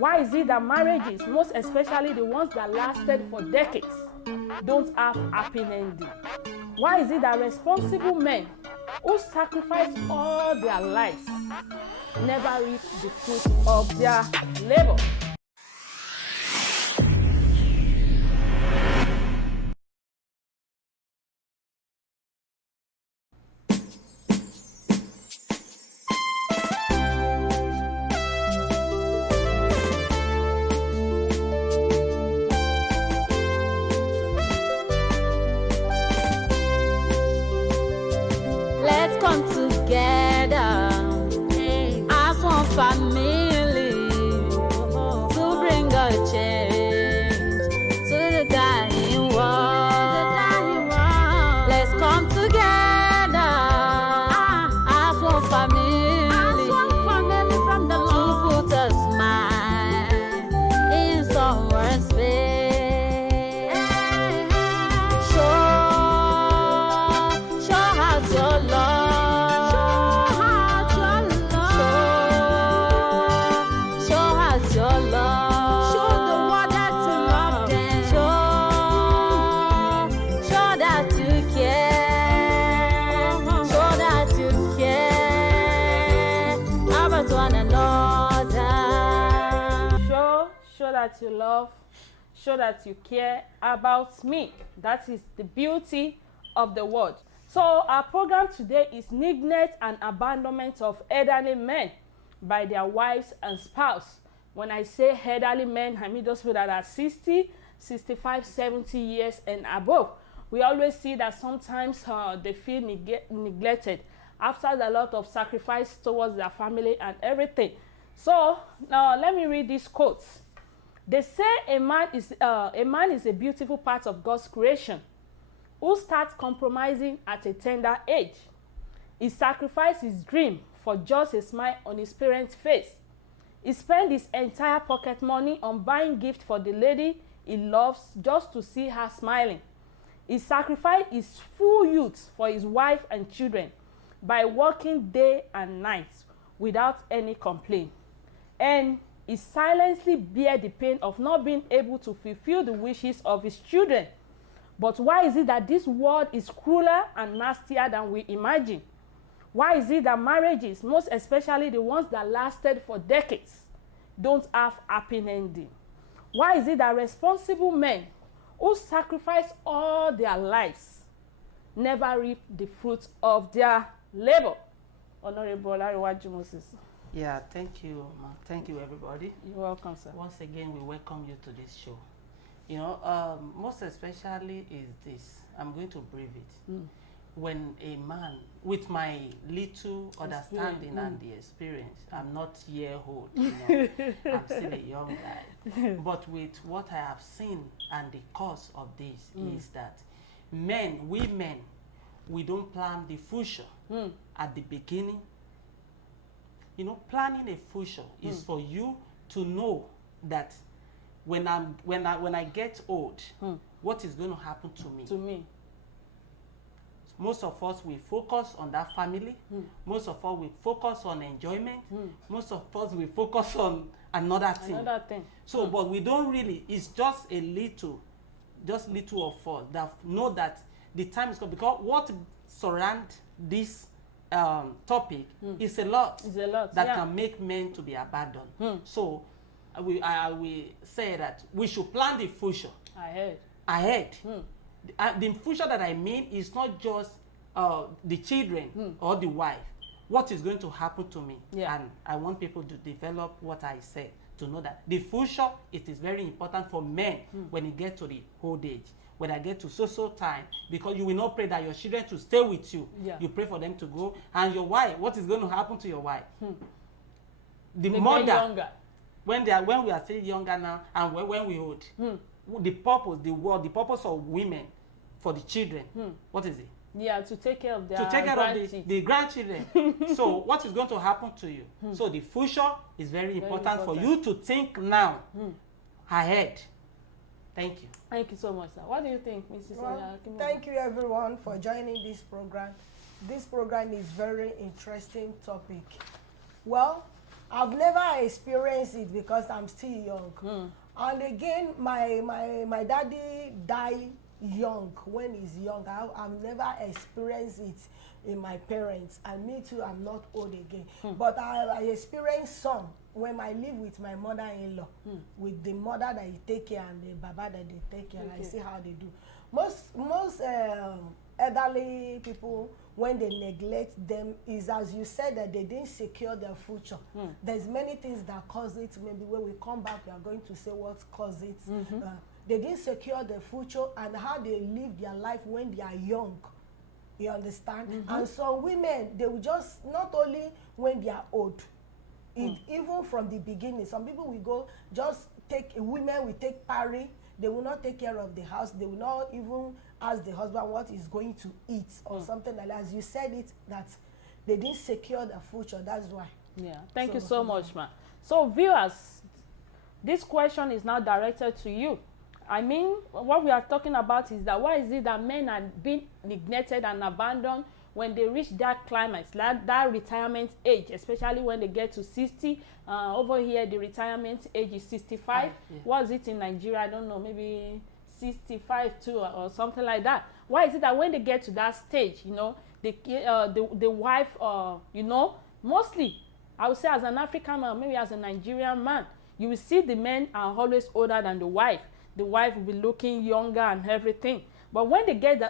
Why is it that marriages, most especially the ones that lasted for decades, don't have happy ending? Why is it that responsible men who sacrifice all their lives never reap the fruit of their labor? Let's come together as one family to bring a change to the dying world. Let's come together as one family from the Lord to put a smile in someone's face. Show us your love. Show us your love. Show the world that you love them. Show that you care. Show that you care about one another. Show that you love, show that you care about me. That is the beauty of the word. So our program today is neglect and abandonment of elderly men by their wives and spouse. When I say elderly men, I mean those people that are 60, 65, 70 years and above. We always see that sometimes they feel neglected after a lot of sacrifice towards their family and everything. So now let me read these quotes. They say a man is a beautiful part of God's creation who starts compromising at a tender age. He sacrificed his dream for just a smile on his parents' face. He spent his entire pocket money on buying gifts for the lady he loves just to see her smiling. He sacrificed his full youth for his wife and children by working day and night without any complaint. And he silently bear the pain of not being able to fulfill the wishes of his children. But why is it that this world is crueler and nastier than we imagine? Why is it that marriages, most especially the ones that lasted for decades, don't have happy ending? Why is it that responsible men who sacrifice all their lives never reap the fruit of their labor? Honorable Olariwaju Moses. Yeah, thank you, ma. Thank you, everybody. You're welcome, sir. Once again, we welcome you to this show. You know, most especially is this. I'm going to brief it. When a man, with my little understanding and the experience, I'm not year old, you know, I'm still a young guy. But with what I have seen and the cause of this is that we men, we don't plan the future at the beginning. You know, planning a future is for you to know that when I get old, what is going to happen to me? To me. Most of us we focus on that family. Most of us we focus on enjoyment. Most of us we focus on another thing. So, but we don't really. It's just little of us that know that the time is coming, because what surround this topic is a lot. It's a lot that can make men to be abandoned. So I will say that we should plan the future ahead. The future that I mean is not just the children or the wife. What is going to happen to me? And I want people to develop what I said, to know that the future, it is very important for men when you get to the old age, when I get to so time, because you will not pray that your children to stay with you. You pray for them to go. And your wife, what is going to happen to your wife? The mother, when we are still younger now, and when we old, the purpose of women for the children, what is it? Yeah, to take care of their the grandchildren. So what is going to happen to you? So the future is very important for you to think now ahead. Thank you. Thank you so much, sir. What do you think, Mrs. Thank you, everyone, for joining this program. This program is very interesting topic. Well, I've never experienced it because I'm still young. And again, my daddy died young when he's young. I've never experienced it in my parents, and me too, I'm not old again. But I experienced some when I live with my mother-in-law, with the mother that he take care and the baba that they take care. I see how they do. Most elderly people, when they neglect them, is as you said, that they didn't secure their future. There's many things that cause it. Maybe when we come back, we are going to say what caused it. They didn't secure their future and how they live their life when they are young. You understand? And so women, they will just, not only when they are old, even from the beginning, some people will go, just take, women will take party, they will not take care of the house, they will not even ask the husband what he's going to eat or something like that. As you said it, that they didn't secure their future, that's why. Yeah, thank you so much, ma. So viewers, this question is now directed to you. I mean, what we are talking about is that why is it that men are being neglected and abandoned when they reach that climax, that retirement age, especially when they get to 60. Over here, the retirement age is 65. What is it in Nigeria? I don't know, maybe 65 too, or something like that. Why is it that when they get to that stage, you know, the wife, you know, mostly, I would say as an African man, maybe as a Nigerian man, you will see the men are always older than the wife. The wife will be looking younger and everything. But when they get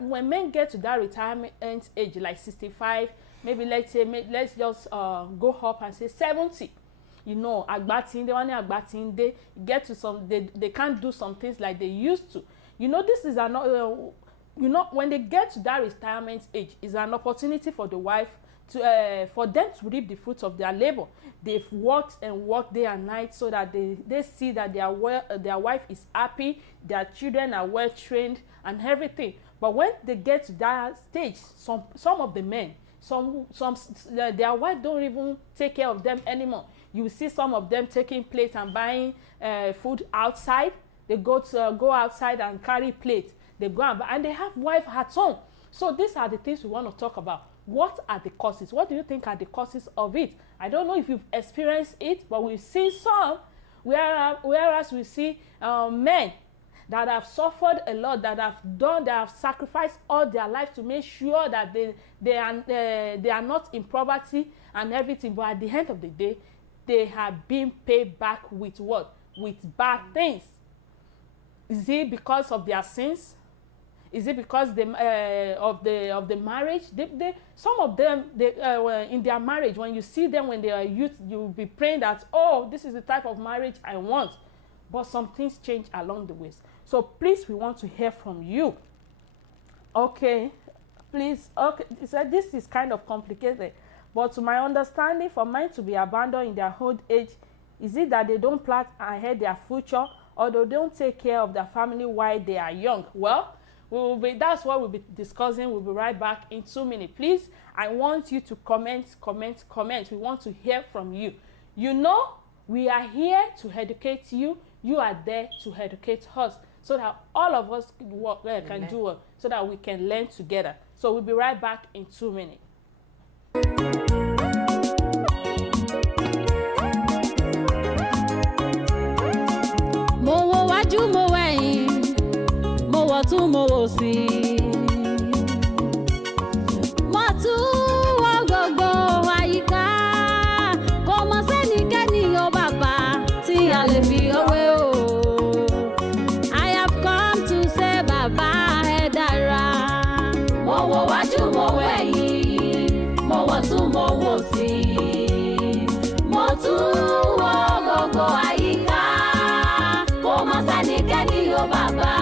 when men get to that retirement age, like 65, maybe let's just go up and say 70. You know, they get to some, they can't do some things like they used to. You know, this is another, you know, when they get to that retirement age, is an opportunity for the wife to, for them to reap the fruits of their labor. They've worked and worked day and night so that they see that their wife is happy, their children are well trained and everything. But when they get to that stage, some of the men, their wife don't even take care of them anymore. You see some of them taking plates and buying food outside. They go outside and carry plates. They go and they have wife at home. So these are the things we want to talk about. What are the causes? What do you think are the causes of it? I don't know if you've experienced it, but we've seen some, whereas we see men that have suffered a lot, that have sacrificed all their life to make sure that they are not in poverty and everything. But at the end of the day, they have been paid back with what? With bad things. Is it because of their sins? Is it because of the marriage? Some of them, in their marriage, when you see them when they are youth, you will be praying that, oh, this is the type of marriage I want. But some things change along the way. So please, we want to hear from you. Okay, please. Okay, so this is kind of complicated. But to my understanding, for men to be abandoned in their old age, is it that they don't plan ahead their future, or they don't take care of their family while they are young? Well, that's what we'll be discussing. We'll be right back in 2 minutes. Please, I want you to comment. We want to hear from you. You know, we are here to educate you. You are there to educate us, so that all of us can do it, so that we can learn together. So we'll be right back in 2 minutes. Mo wo wájú mo wẹ̀yìn, mo wọ̀ tún mo wò sí. Mo tún wo gbogbo àyíká, kò mọ̀ sẹ́nikẹ́ni o bàbá tí a lè fi òwe o. I have come to say bàbá ẹ dára. Mo wo wájú mo wẹ̀yìn, mo wọ̀ tún mo wò sí. Mo tún wo gbogbo àyíká, kò mọ̀ sẹ́nikẹ́ni o bàbá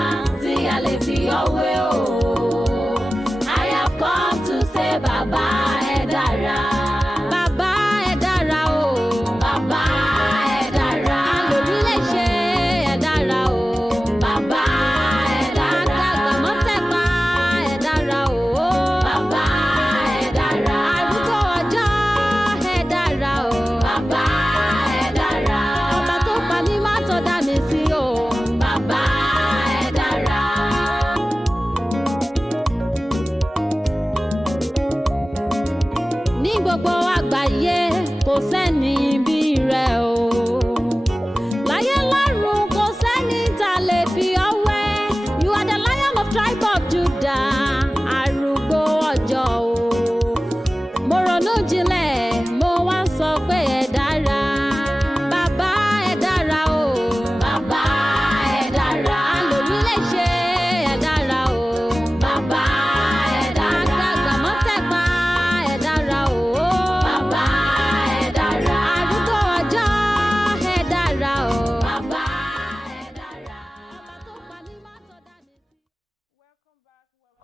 tí a lè fi òwe o. I have come to say bàbá ẹ dára. Bàbá ẹ dára o. Bàbá ẹ dára. Àlòrí lè ṣe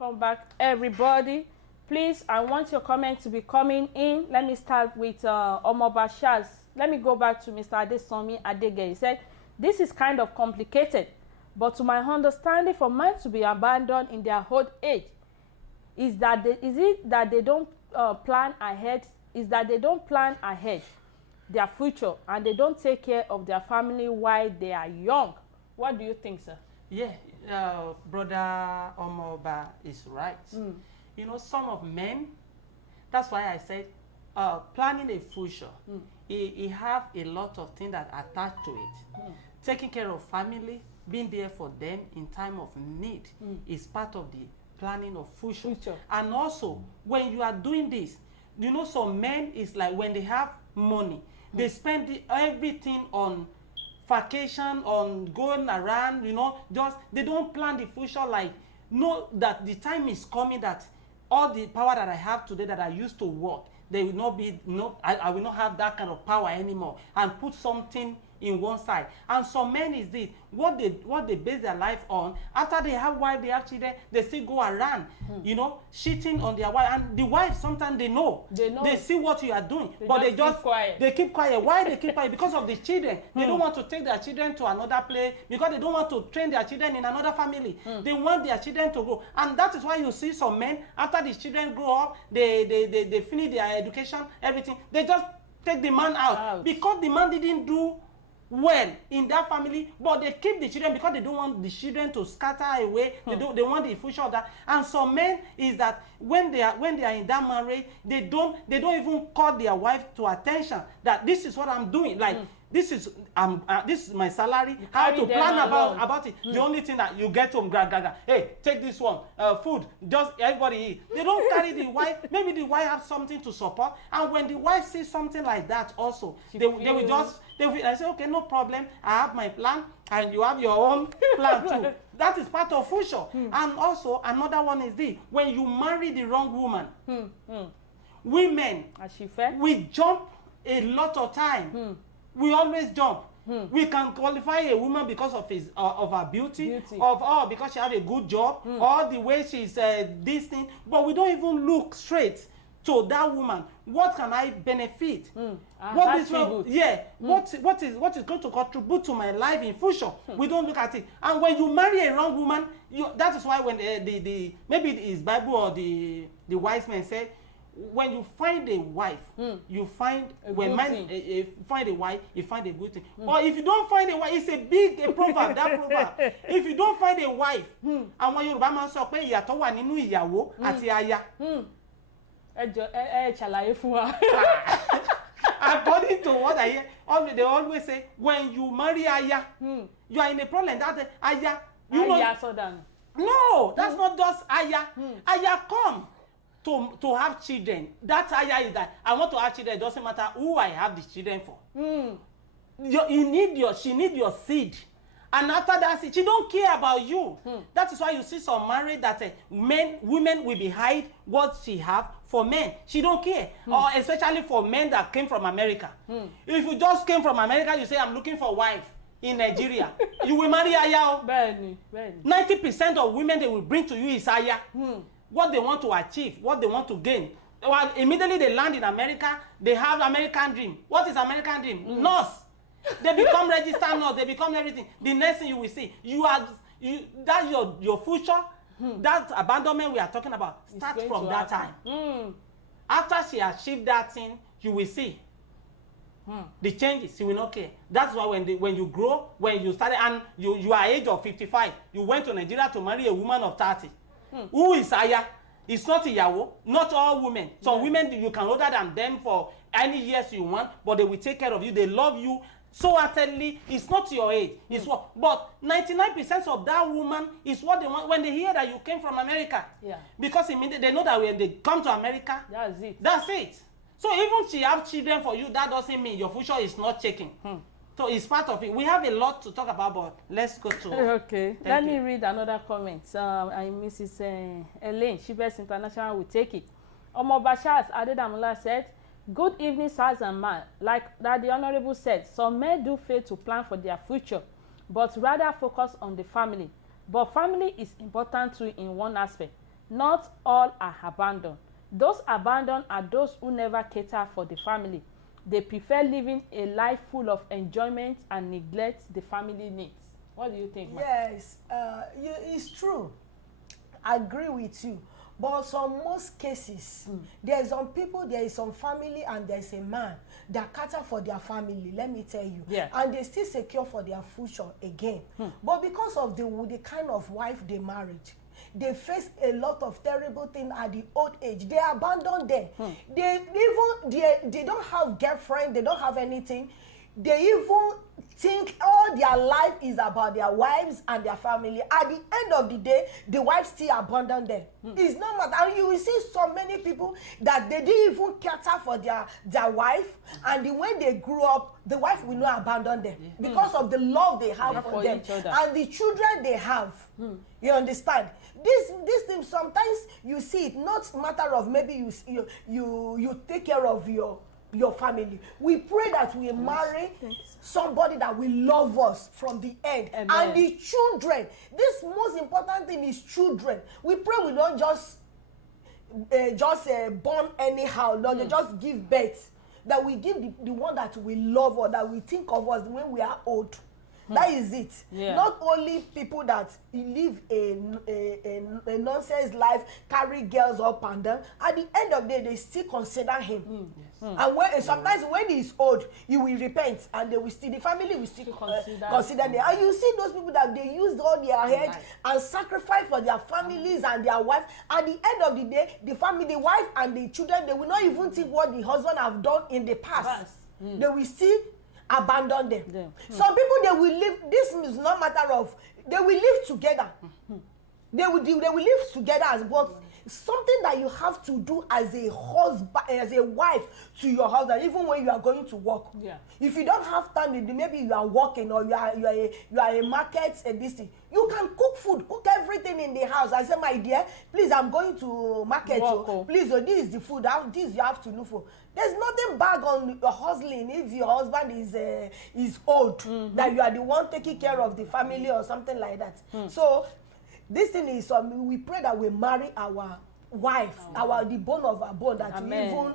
welcome back, everybody. Please, I want your comments to be coming in. Let me start with Omoba Shaz. Let me go back to Mr. Adesomi Adege. He said, this is kind of complicated, but to my understanding, for men to be abandoned in their old age, is it that they don't plan ahead? Is that they don't plan ahead their future and they don't take care of their family while they are young? What do you think, sir? Yeah, Brother Omoba is right. You know, some of men, that's why I said planning a future, he have a lot of things that attach to it. Taking care of family, being there for them in time of need is part of the planning of future. And also, when you are doing this, you know, some men is like when they have money, they spend everything on vacation, on going around, you know, just they don't plan the future, like know that the time is coming that all the power that I have today that I used to work, they will not be, I will not have that kind of power anymore, and put something in one side. And some men is this, what they base their life on, after they have wife, they have children, they still go around, you know, cheating on their wife. And the wife, sometimes they know. They see what you are doing, but they just keep quiet. Why they keep quiet? Because of the children. They don't want to take their children to another place, because they don't want to train their children in another family. They want their children to grow. And that is why you see some men, after the children grow up, they finish their education, everything, they just take the man out. Because the man didn't do well in that family, but they keep the children because they don't want the children to scatter away. They want the future of that. And some men is that when they are in that marriage, they don't even call their wife to attention that this is what I'm doing, like this is my salary, how to plan about it. The only thing that you get home, hey, take this one, food, just everybody eat. They don't carry the wife. Maybe the wife have something to support, and when the wife sees something like that also, they will say, okay, no problem, I have my plan and you have your own plan too. That is part of future. And also another one is this: when you marry the wrong woman, women, we jump a lot of time. We always jump. We can qualify a woman because of her beauty. Because she has a good job, or the way she's this thing, but we don't even look straight to that woman. What can I benefit? What is what is going to contribute to my life in future? We don't look at it. And when you marry a wrong woman, that is why when maybe it's Bible or the wise men said, when you find a wife, you find find a wife, you find a good thing. Or if you don't find a wife, it's a proverb. That proverb. If you don't find a wife, and when Yorùbá máa sọ pé ìyàtọ̀ wà nínú ìyàwó àti aya. According to what I hear, they always say, when you marry aya, you are in a problem. That aya, no, that's not just aya. Aya come to have children. That aya is that I want to have children. It doesn't matter who I have the children for. She need your seed. And after that, she don't care about you. That is why you see some married that women will be hide what she have for men. She don't care. Or especially for men that came from America. If you just came from America, you say, I'm looking for a wife in Nigeria. You will marry Aya. 90% of women they will bring to you is Aya. What they want to achieve, what they want to gain. Well, immediately they land in America, they have American dream. What is American dream? Nurse. They become registered nurse, they become everything. The next thing you will see, that's your future, that abandonment we are talking about, starts from that time. After she achieved that thing, you will see the changes. She will not care. That's why when you grow, when you started, and you are age of 55, you went to Nigeria to marry a woman of 30. Who is Aya? It's not Iyawo. Not all women. Some women, you can order them for any years you want, but they will take care of you. They love you so utterly. It's not your age. It's what. But 99% of that woman is what they want when they hear that you came from America. Because immediately they know that when they come to America, that's it. So even she have children for you, that doesn't mean your future is not checking. So it's part of it. We have a lot to talk about, but let's go to. Okay. Let me read another comment. Mrs. Elaine, Shibes International will take it. Omo Bashas Adedamula said, "Good evening, sirs and man. Like that the Honorable said, some men do fail to plan for their future, but rather focus on the family. But family is important too in one aspect. Not all are abandoned. Those abandoned are those who never cater for the family. They prefer living a life full of enjoyment and neglect the family needs. What do you think, Ma? Yes, it's true. I agree with you. But some most cases, there is some people, there is some family, and there is a man that cater for their family, let me tell you. Yeah. And they still secure for their future again. But because of the kind of wife they married, they face a lot of terrible things at the old age. They abandon them. They don't have girlfriend, they don't have anything. They even think all their life is about their wives and their family. At the end of the day, the wife still abandon them. It's not matter. And you will see so many people that they didn't even cater for their wife, and when they grew up, the wife will not abandon them because of the love they have for them and the children they have. You understand? This thing, sometimes you see it not matter of maybe you take care of your family. We pray that we marry somebody that will love us from the end. Amen. And the children, this most important thing is children. We pray we don't just born anyhow, no, they just give birth, that we give the one that we love or that we think of us when we are old. That is it. Yeah. Not only people that live a nonsense life, carry girls up and down. At the end of the day, they still consider him. And sometimes when he's old, he will repent, and the family will still consider them. And you see those people that they use all their head and sacrifice for their families and their wives. At the end of the day, the family, the wife and the children, they will not even think what the husband have done in the past. They will still abandon them. Some people, they will live, this is not matter of, they will live together. They will live together as but something that you have to do as a husband, as a wife to your husband, even when you are going to work. If you don't have time, maybe you are working or you are a market and this thing, you can cook food, cook everything in the house. I say, my dear, please, I'm going to market. Please, this is the food. This you have to look for. There's nothing bad on hustling if your husband is old, that you are the one taking care of the family or something like that. So this thing is, we pray that we marry our wife, the bone of our bone, that we even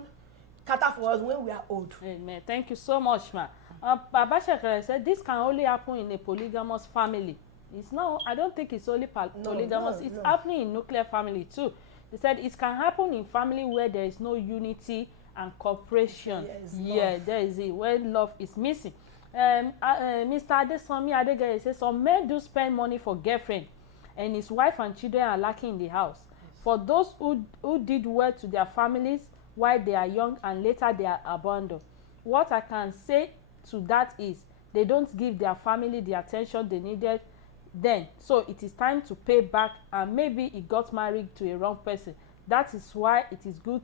cater for us when we are old. Amen. Thank you so much, ma. Baba Shekere said this can only happen in a polygamous family. It's not. I don't think it's only polygamous. It's happening in nuclear family too. They said it can happen in family where there is no unity and cooperation. There is it, where love is missing. Mr. Adesomi Adegeye says some men do spend money for girlfriend, and his wife and children are lacking in the house. For those who did well to their families while they are young and later they are abandoned, what I can say to that is they don't give their family the attention they needed then. So it is time to pay back, and maybe he got married to a wrong person. That is why it is good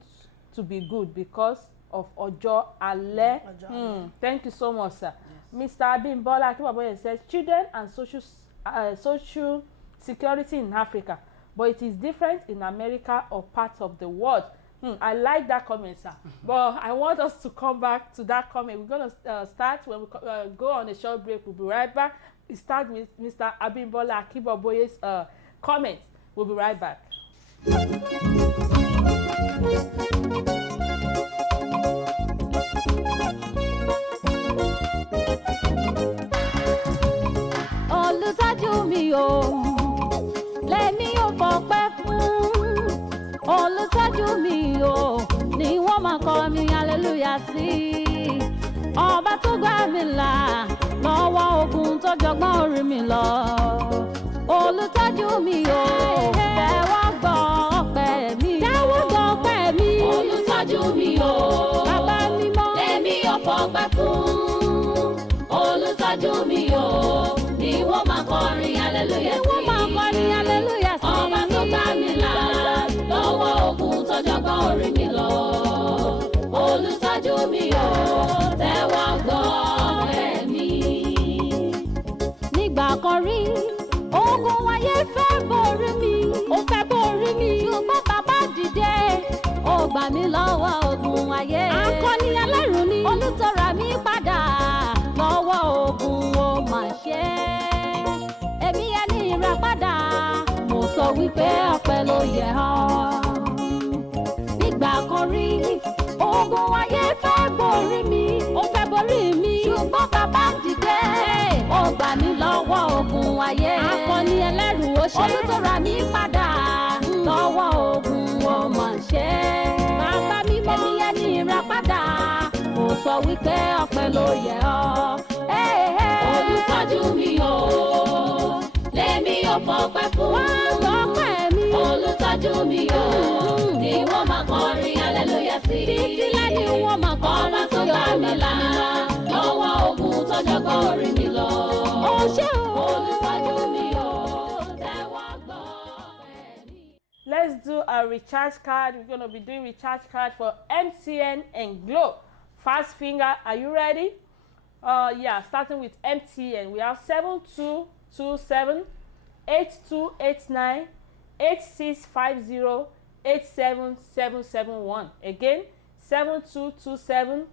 to be good, because of Ojo Ale. Thank you so much, sir. Yes. Mr. Abimbola Akibaboye says children and social security in Africa, but it is different in America or parts of the world. I like that comment, sir. But I want us to come back to that comment. We're going to start when we go on a short break. We'll be right back. We start with Mr. Abimbola Akibaboye's comment. We'll be right back. Olùtọ́jú mi o, lèmi ò fọpẹ́ fún. Olùtọ́jú mi o, ni wọ́n máa kọ mi hallelujah sí. Ọba tó gbà mí là lọ́wọ́ ogun tó jọgbọ́n orí mi lọ. Olùtọ́jú mi o, tẹ́wọ́ gbọ́ ọpẹ́ mi. Tẹ́wọ́ gbọ́ ọpẹ́ mi. Olùtọ́jú mi o, bàbá mímọ́, lèmi ò fọpẹ́ fún. Olùtọ́jú mi o, ni wọ́n máa kọrin hallelujah sí. Ni wọ́n máa kọrin hallelujah sí. Ọba tó gbà mí là lọ́wọ́ ogun tó jọgbọ́n orí mi lọ. Olùtọ́jú mi o, tẹ́wọ́ gbọ́ ọpẹ́ mi. Nígbà kan rí, ogun ayé fẹ́ borí mi. Ó fẹ́ borí mi. Ṣùgbọ́n bàbá dìde, ó gbà mí lọ́wọ́ ogun ayé. Akọni Ọlọ́run ni olùtọ́ra mi padà lọ́wọ́ ogun ó mà ṣe. Èmi ẹni ìràpadà, mo sọ wípé ọpẹ́ ló yẹ ọ́. Nígbà kan rí ogun ayé fẹ́ borí mi, ó fẹ́ borí mi, ṣùgbọ́n bàbá dìde ó gbà mí lọ́wọ́ ogun ayé. Akọni ẹlẹ́rù ó ṣe olùtọ́ra mi padà lọ́wọ́ ogun ọmọ ṣe. Bàbá mi mọ́ ẹ̀mí ẹni ìràpadà ó sọ wípé ọpẹ́ ló yẹ ọ́. Olùtọ́jú mi o lèmi ò fọpẹ́ fún. Wọ́n gbọ́pẹ́ mi. Olùtọ́jú mi o ni wọ́n máa kọrin hallelujah sí. Títí lẹ́yìn wọ́n máa kọrin tó yọ mí là lọ́wọ́ ogun tọ́jọ́gbọ́ orí mi lọ. Ó ṣé o. Olùtọ́jú mi o tẹ́wọ́ gbọ́ pẹ́ mi. Let's do a recharge card. We're going to be doing recharge card for MTN and Glo. Fast finger, are you ready? Yeah, starting with MTN. We have 7227 8289 8650 87771. Again, 7227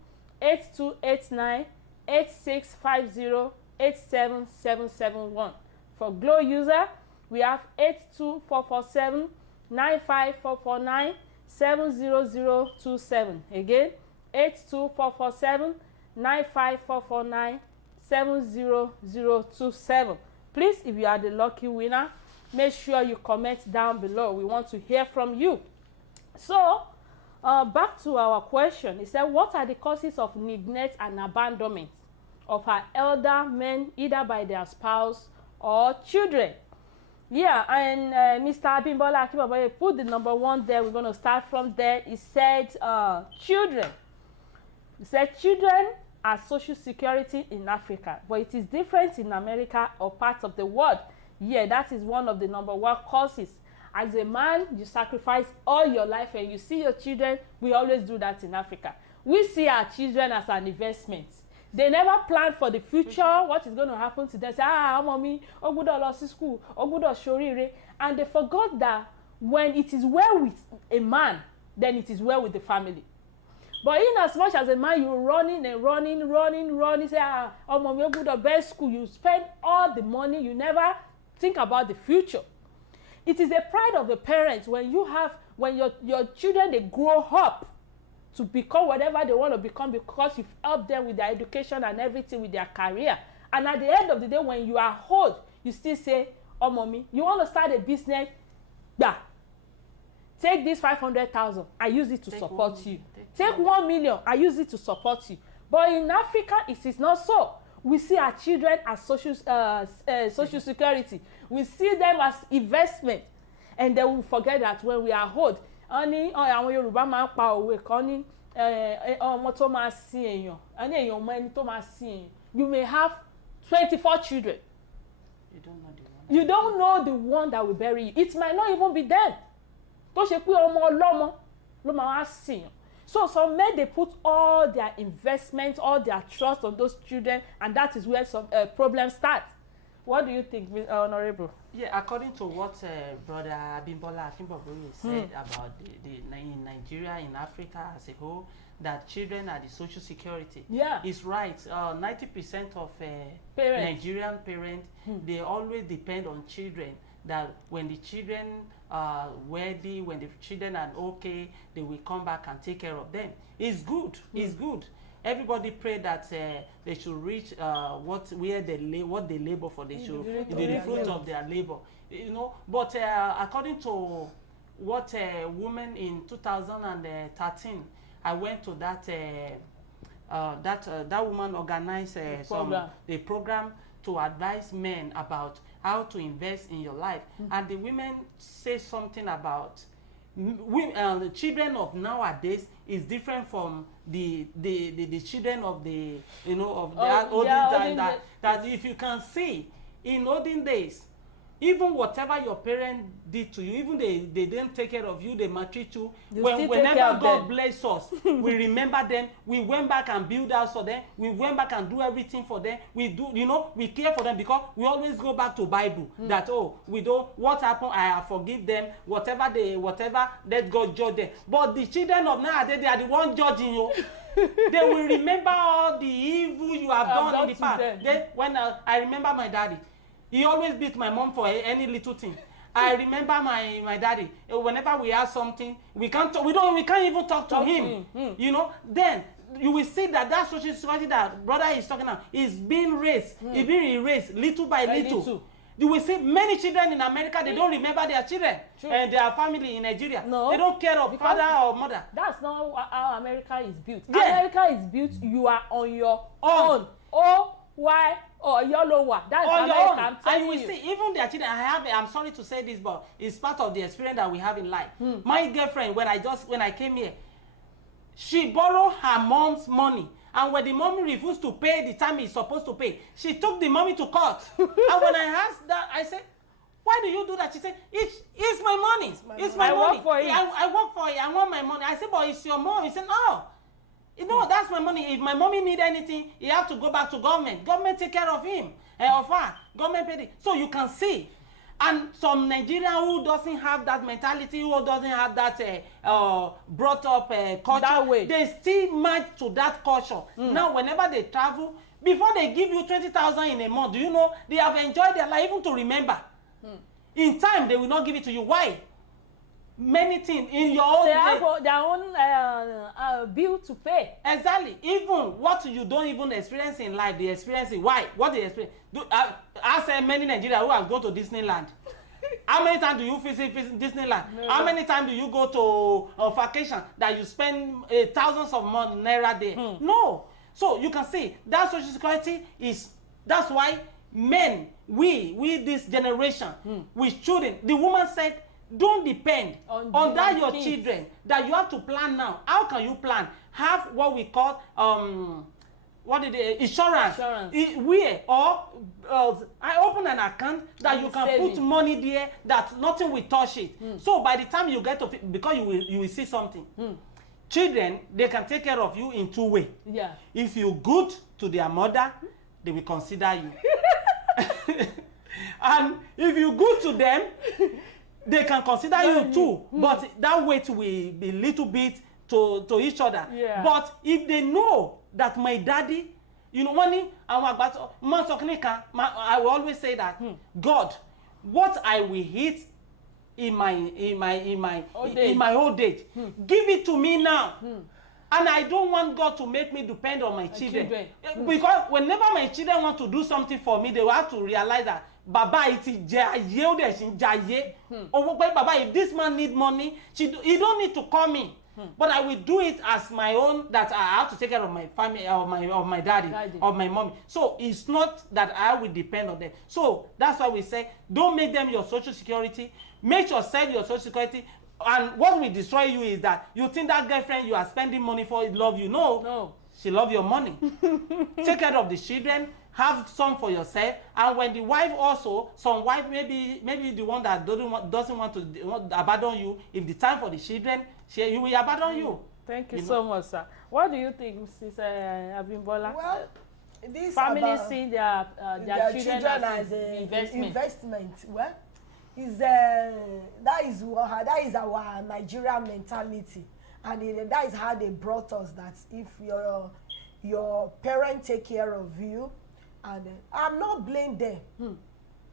8289 8650 87771. For Glo user, we have 82447 95449 70027. Again, 82447 95449 70027. Please, if you are the lucky winner, make sure you comment down below. We want to hear from you. So, back to our question. It said, what are the causes of neglect and abandonment of our elder men, either by their spouse or children? Yeah, and Mr. Abimbola Akibabaye put the number 1 there. We're going to start from there. He said, children. He said, children are social security in Africa, but it is different in America or parts of the world. Yeah, that is one of the number 1 causes. As a man, you sacrifice all your life and you see your children. We always do that in Africa. We see our children as an investment. They never plan for the future, what is going to happen to them. Say, mommy, ogudo lost school, ogudo shorire. And they forgot that when it is well with a man, then it is well with the family. But in as much as a man, you're running, say, mommy, ogudo best school, you spend all the money, you never think about the future. It is a pride of the parents when your children, they grow up to become whatever they want to become because you've helped them with their education and everything with their career. And at the end of the day, when you are old, you still say, oh, mommy, you want to start a business? Yeah. Take this 500,000, I use it to support you. Take 1 million, I use it to support you. But in Africa, it is not so. We see our children as social security. We see them as investment. And then we forget that when we are old, àwọn Yorùbá máa ń pa òwe kan ní ọmọ tó máa sin èèyàn èèyàn mọ ẹni tó máa sin èèyàn. You may have 24 children. You don't know the one that will bury you. It might not even be them. Tó ṣe pé ọmọ ọlọ́mọ ló máa wá sìn. So some men, they put all their investments, all their trust on those children, and that is where some problems start. What do you think, Honorable? Yeah, according to what Brother Abimbola Akibabaye said about in Nigeria, in Africa as a whole, that children are the social security. Yeah. It's right. 90% of Nigerian parents, they always depend on children. That when the children are worthy, when the children are okay, they will come back and take care of them. It's good. It's good. Everybody pray that they should reach what they labor for. They should the fruit of their labor. You know. But according to what women in 2013, I went to that woman organized the program to advise men about how to invest in your life. And the women say something about the children of nowadays is different from the children of the olden time. That if you can see in olden days, even whatever your parents did to you, even they didn't take care of you, they maltreat you. Whenever God bless us, we remember them. We went back and build house for them. We went back and do everything for them. We do, we care for them because we always go back to Bible. That we don't. What happened? I forgive them. Whatever, let God judge them. But the children of nowadays, they are the ones judging you. They will remember all the evil you have done in the past. Then when I remember my daddy. He always beat my mom for any little thing. I remember my daddy. Whenever we have something, we can't even talk to him. You know, then you will see that social security that brother is talking about is being raised, it's being erased little by little. You will see many children in America, they don't remember their children and their family in Nigeria. No, they don't care of father or mother. That's not how America is built. Yeah. America is built, you are on your own. O-Y or YOLOWA. That's on your own. And you will see, even their children, I'm sorry to say this, but it's part of the experience that we have in life. My girlfriend, when I came here, she borrowed her mom's money. And when the mommy refused to pay the time he's supposed to pay, she took the mommy to court. And when I asked that, I said, why do you do that? She said, it's my money. It's my money. Work for it. I work for it. I want my money. I said, but it's your mom. He said, no. You know, that's my money. If my mommy need anything, he have to go back to government. Government take care of him, of her. Government pay it. So you can see. And some Nigerian who doesn't have that mentality, who doesn't have that brought up culture, that way, they still match to that culture. Now, whenever they travel, before they give you 20,000 in a month, do you know they have enjoyed their life even to remember? In time, they will not give it to you. Why? Many things in your own. They have their own bill to pay. Exactly. Even what you don't even experience in life, they experience it. Why? What they experience? I say many Nigerians who have gone to Disneyland. How many times do you visit Disneyland? No. How many times do you go to a vacation that you spend thousands of naira there? No. So you can see that social security is. That's why men, we this generation, with children. The woman said, don't depend on that your children, that you have to plan now. How can you plan? Have what we call insurance. I open an account that you can put money there that nothing will touch it. So by the time you get to, because you will see something. Children, they can take care of you in two ways. Yeah. If you good to their mother, they will consider you. And if you good to them, they can consider you too, but that weight will be a little bit to each other. Yeah. But if they know that my daddy, you know, I will always say that, God, what I will eat in my old age, give it to me now. And I don't want God to make me depend on my children. Because whenever my children want to do something for me, they will have to realize that Baba, Baba, if this man need money, he don't need to call me. But I will do it as my own, that I have to take care of my family, of my daddy, of my mommy. So it's not that I will depend on them. So that's why we say, don't make them your social security. Make yourself your social security. And what will destroy you is that you think that girlfriend you are spending money for love you. No. She love your money. Take care of the children. Have some for yourself, and when the wife also, some wife maybe the one that doesn't want to abandon you. If the time for the children, you will abandon you. Thank you so much, sir. What do you think, Mrs. Abimbola? Well, this families see their children as investment. Well, that is our Nigerian mentality, and that is how they brought us. That if your parents take care of you. And I'm not blaming them.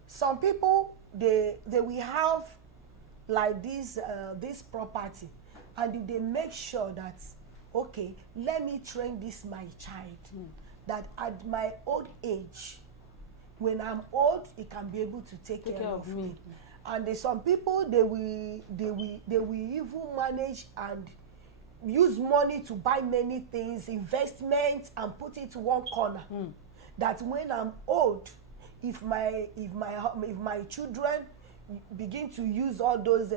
Some people they will have like this property, and they make sure that, okay, let me train this my child, that at my old age, when I'm old, he can be able to take care of me. And some people they will even manage and use money to buy many things, investments, and put it to one corner. That when I'm old, if my children begin to use all those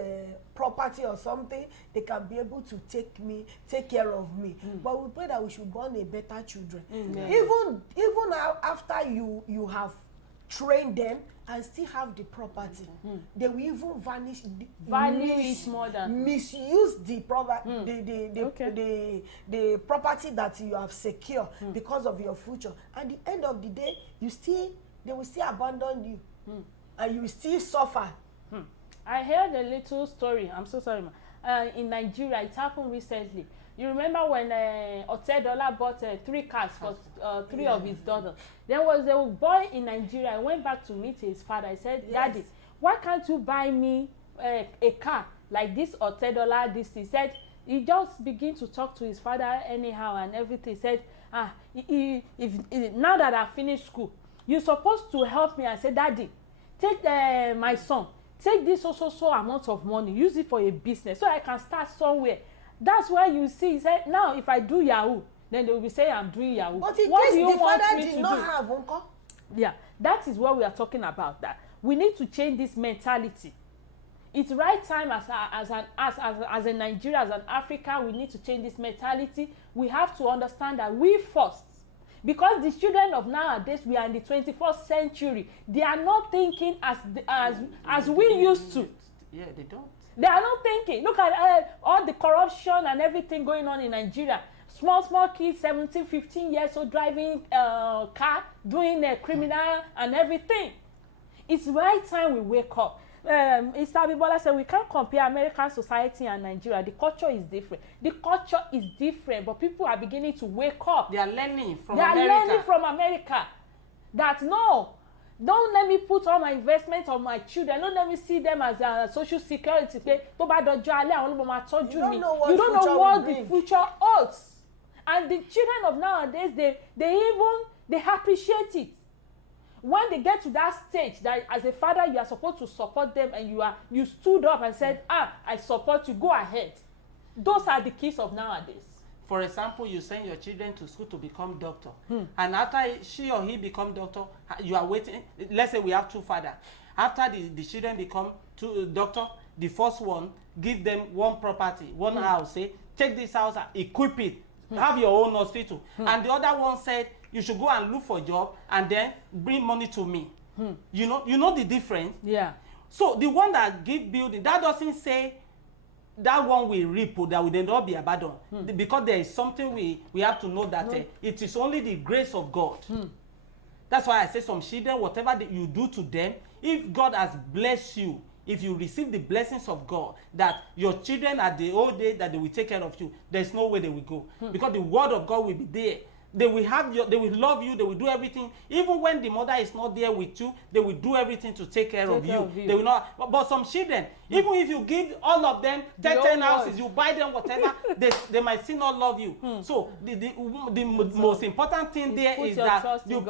property or something, they can be able to take care of me. But we pray that we should born a better children. Even after you have trained them and still have the property, they will even value it more than misuse the the property that you have secured because of your future. At the end of the day, they will still abandon you, and you will still suffer. I heard a little story. I'm so sorry, ma. In Nigeria, it happened recently. You remember when Otedola bought 3 cars for 3 of his daughters? There was a boy in Nigeria. I went back to meet his father. I said, Daddy, why can't you buy me a car like this or $10 this? He said he just begin to talk to his father anyhow and everything. He said, if now that I finished school, you're supposed to help me. I said, Daddy, take my son, take this so amount of money, use it for a business so I can start somewhere. That's why you see, he said, now if I do Yahoo, then they will be saying I'm doing Yahoo. But in what case do you the want father me did to not do? have uncle. Yeah, that is what we are talking about. That we need to change this mentality. It's right time as a Nigeria, as an Africa, we need to change this mentality. We have to understand that we first, because the children of nowadays, we are in the 21st century. They are not thinking as we used to. Yeah, they don't. They are not thinking. Look at all the corruption and everything going on in Nigeria. Small kids, 17, 15 years old, driving car, doing criminal and everything. It's right time we wake up. Mr. Abibola said we can't compare American society and Nigeria. The culture is different. The culture is different, but people are beginning to wake up. They are learning from America. America. They are learning from America. That no, don't let me put all my investment on my children. Don't let me see them as a social security. You don't know what the future holds. And the children of nowadays, they appreciate it. When they get to that stage that as a father you are supposed to support them and you stood up and said, I support you, go ahead. Those are the kids of nowadays. For example, you send your children to school to become doctor, and after she or he become doctor, you are waiting. Let's say we have two fathers. After the children become doctor, the first one give them one property, one house, say take this house, equip it, have your own hospital, and the other one said you should go and look for a job and then bring money to me. You know the difference. Yeah. So the one that give building, that doesn't say that one will reap, that will then not be abandoned, because there is something we have to know that it is only the grace of God. That's why I say some children, whatever you do to them, if God has blessed you, if you receive the blessings of God, that your children at the old day that they will take care of you, there's no way they will go, because the word of God will be there. They will they will love you, they will do everything. Even when the mother is not there with you, they will do everything to take care of you. They will not. But some children, even if you give all of them 10 houses, you buy them whatever, they might still not love you. So the most important thing there is that you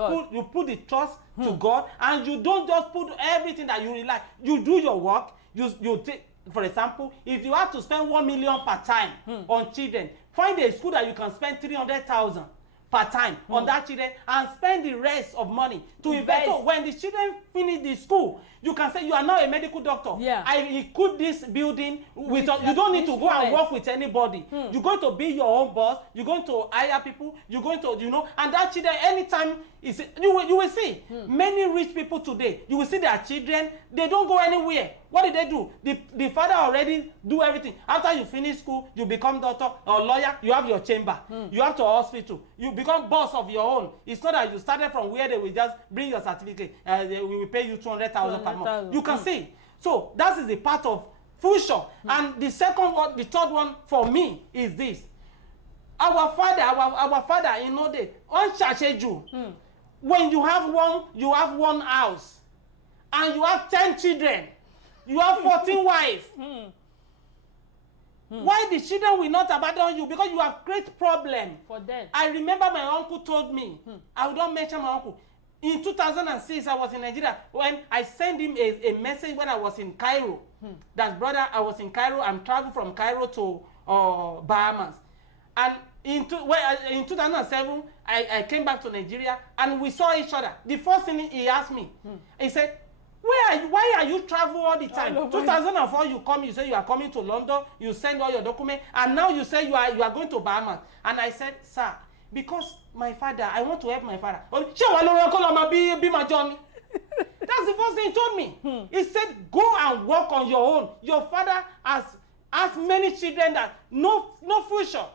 put the trust to God, and you don't just put everything that you rely. You do your work. You take, for example, if you have to spend 1 million per time on children, find a school that you can spend 300,000 per time on that children, and spend the rest of money to invest. So when the children finish the school, you can say you are now a medical doctor. Yeah. I equip this building with you don't need to go and work with anybody. You're going to be your own boss. You're going to hire people. You're going to, and that children, anytime you will see many rich people today. You will see their children, they don't go anywhere. What did they do? The father already do everything. After you finish school, you become doctor or lawyer, you have your chamber. You have your hospital. You become boss of your own. It's not that you started from where they will just bring your certificate. We will pay you 200,000 per month. You can see. So that is the part of future. And the second one, the third one for me is this. Our father, when you have one house and you have 10 children, you have 14 wives. Why the children will not abandon you? Because you have great problem for them. I remember my uncle told me, I will not mention my uncle. In 2006, I was in Nigeria when I sent him a message when I was in Cairo. That brother, I was in Cairo. I'm traveling from Cairo to Bahamas. And in 2007, I came back to Nigeria and we saw each other. The first thing he asked me, he said, why are you traveling all the time? 2004 you come, you say you are coming to London, you send all your documents, and now you say you are going to Bahamas. And I said, sir, because my father, I want to help my father. That's the first thing he told me. He said, go and work on your own. Your father has many children that no future.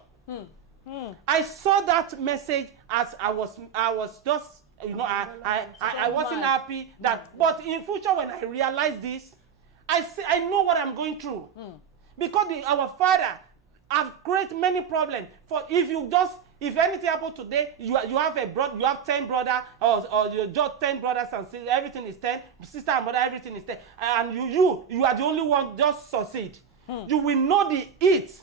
I saw that message as I was just, I wasn't happy that, but in future when I realize this, I know what I'm going through. Because our father have created many problems. For if you just If anything happen today, you have a brother, you have 10 brothers, or you just 10 brothers and sisters, everything is 10, sister and brother, everything is 10, and you are the only one just succeed. You will know the it.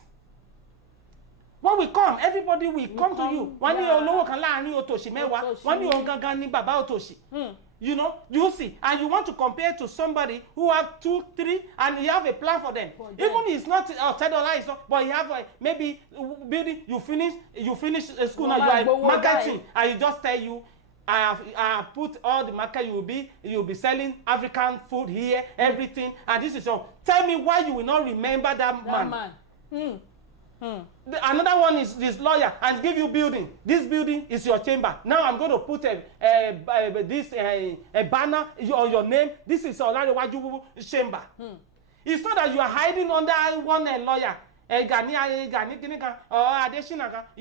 When we come, everybody will come to you. When you know kan láàrin òtòṣì mẹ́wàá, when you gangan ni bàbá òtòṣì. You know, you see, and you want to compare to somebody who have 2, 3, and you have a plan for them. Even if it's not $10, it's not, but you have maybe building. You finish school now. You are marketing, and you just tell you, I have put all the market. You'll be selling African food here, everything, and this is all. Tell me why you will not remember that man. Another one is this lawyer and give you building. This building is your chamber. Now I'm going to put a banner on your name. This is Olarewaju chamber. It's not that you are hiding under one lawyer. You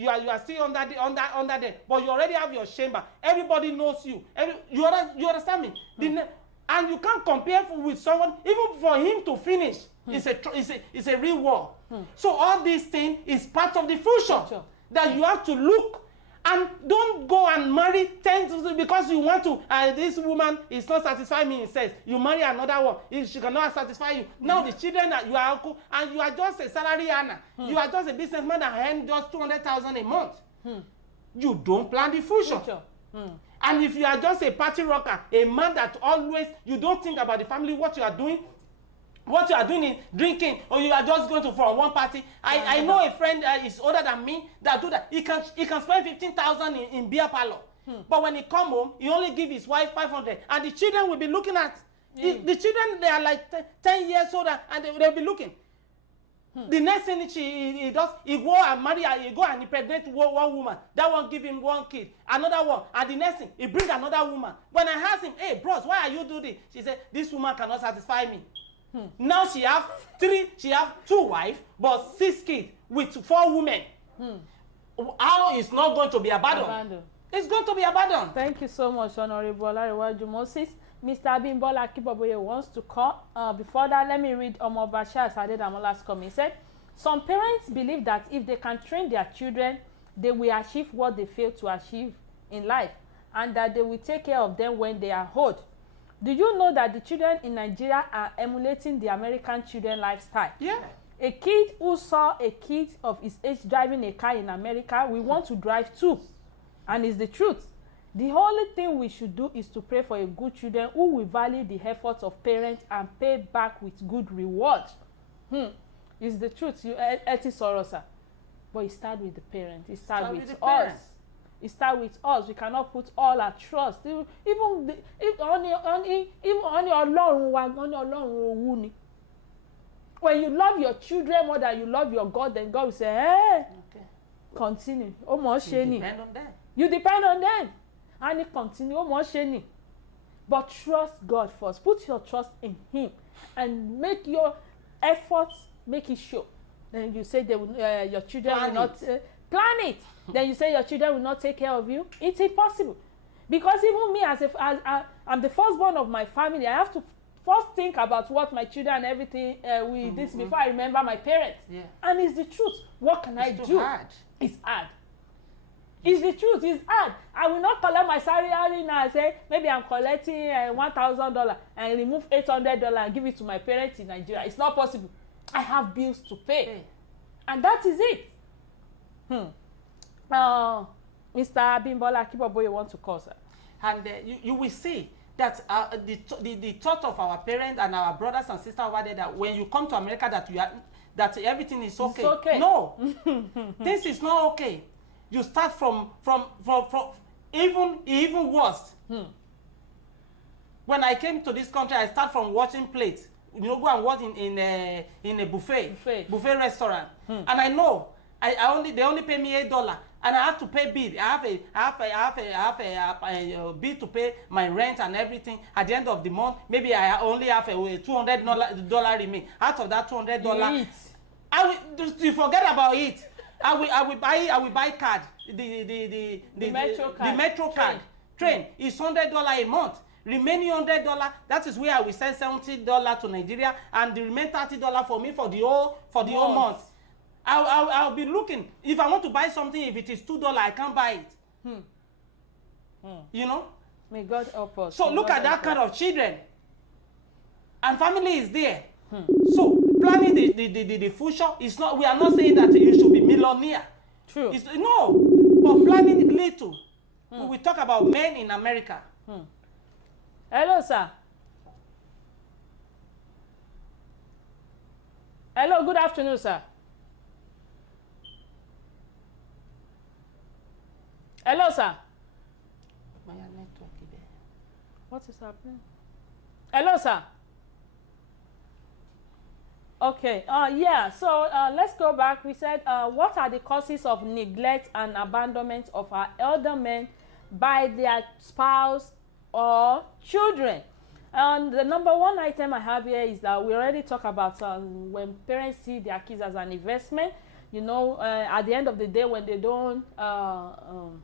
are still under there, but you already have your chamber. Everybody knows you. You understand me? And you can't compare with someone, even for him to finish. It's a real war. So all these things is part of the future that you have to look, and don't go and marry 10 because you want to. This woman is not satisfying me. It says you marry another one. If she cannot satisfy you, now the children that you are uncle and you are just a salary earner. You are just a businessman that earns just 200,000 a month. You don't plan the future. And if you are just a party rocker, a man that always you don't think about the family, what you are doing. What you are doing is drinking, or you are just going to from one party. I know a friend is older than me that do that. He can spend 15,000 in beer parlor, but when he come home, he only give his wife 500, and the children will be looking at the children. They are like 10 years older, and they'll be looking. The next thing he does, he go and marry, he go and impregnate one woman. That one give him 1 kid, another one, and the next thing he bring another woman. When I ask him, hey bros, why are you doing this? She said, this woman cannot satisfy me. Now she have 2 wives, but 6 kids with 4 women. How is not going to be abandoned? It's going to be abandoned. Thank you so much, Honorable Olarewaju Moses. Mr. Abimbola Akiboboye wants to call. Before that, let me read Omobasha Adedamola's comment. He said, some parents believe that if they can train their children, they will achieve what they fail to achieve in life, and that they will take care of them when they are old. Do you know that the children in Nigeria are emulating the American children lifestyle? Yeah. A kid who saw a kid of his age driving a car in America will want to drive too. And it's the truth. The only thing we should do is to pray for a good children who will value the efforts of parents and pay back with good reward. It's the truth. Eti Sorosa. But it starts with the parents. It starts with us. It starts with us. We cannot put all our trust. Even when you love your children more than you love your God, then God will say, hey, continue. You depend on them. You depend on them. And it continue. But trust God first. Put your trust in Him. And make your efforts, make it show. Then you say your children will not... plan it. Then you say your children will not take care of you. It's impossible. Because even me, I'm the firstborn of my family, I have to first think about what my children and everything will this before I remember my parents. Yeah. And it's the truth. What can I do? Hard. It's hard. It's the truth. It's hard. I will not collect my salary now and say, maybe I'm collecting $1,000 and remove $800 and give it to my parents in Nigeria. It's not possible. I have bills to pay. And that is it. Mr. Abimbola Akiboboye want to call, sir. And you will see that the thought of our parents and our brothers and sisters over there, that when you come to America that everything is okay. It's okay. No, this is not okay. You start from even worse. When I came to this country, I start from washing plates. Go and work in a buffet restaurant, and I know. They only pay me $8, and I have to pay bill. I have a bill to pay my rent and everything. At the end of the month, maybe I only have a $200 remain. Out of that $200, you forget about it. I will buy card. The metro card. Train is $100 a month. Remaining $100, that is where I will send $70 to Nigeria, and the remaining $30 for me for the whole month. I'll be looking. If I want to buy something, if it is $2, I can't buy it. You know? May God help us. So look at that kind of children. And family is there. So planning the future is not, we are not saying that you should be millionaire. True. No, but planning little. We will talk about men in America. Hello, sir. Hello, good afternoon, sir. Hello, sir. My network is there. What is happening? Hello, sir. Okay, yeah, so let's go back. We said, what are the causes of neglect and abandonment of our elder men by their spouse or children? And the number one item I have here is that we already talked about when parents see their kids as an investment. You know, at the end of the day, when they don't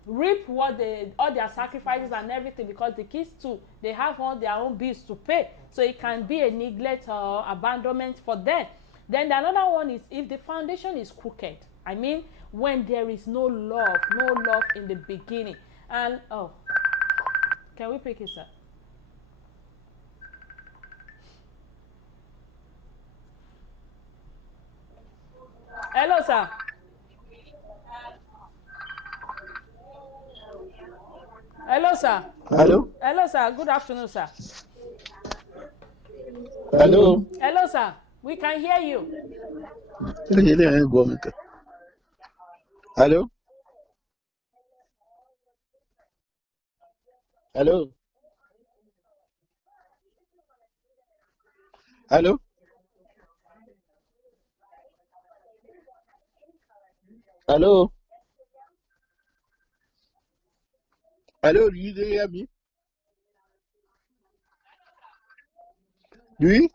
reap what all their sacrifices and everything, because the kids too, they have all their own bills to pay. So it can be a neglect or abandonment for them. Then the another one is if the foundation is crooked. I mean, when there is no love in the beginning. And, can we pick it, sir? Hello, sir. Hello, sir. Hello. Hello, sir. Good afternoon, sir. Hello. Hello, sir. We can hear you. Hello. Hello. Hello. Hello. Hello, do you hear me? Do you?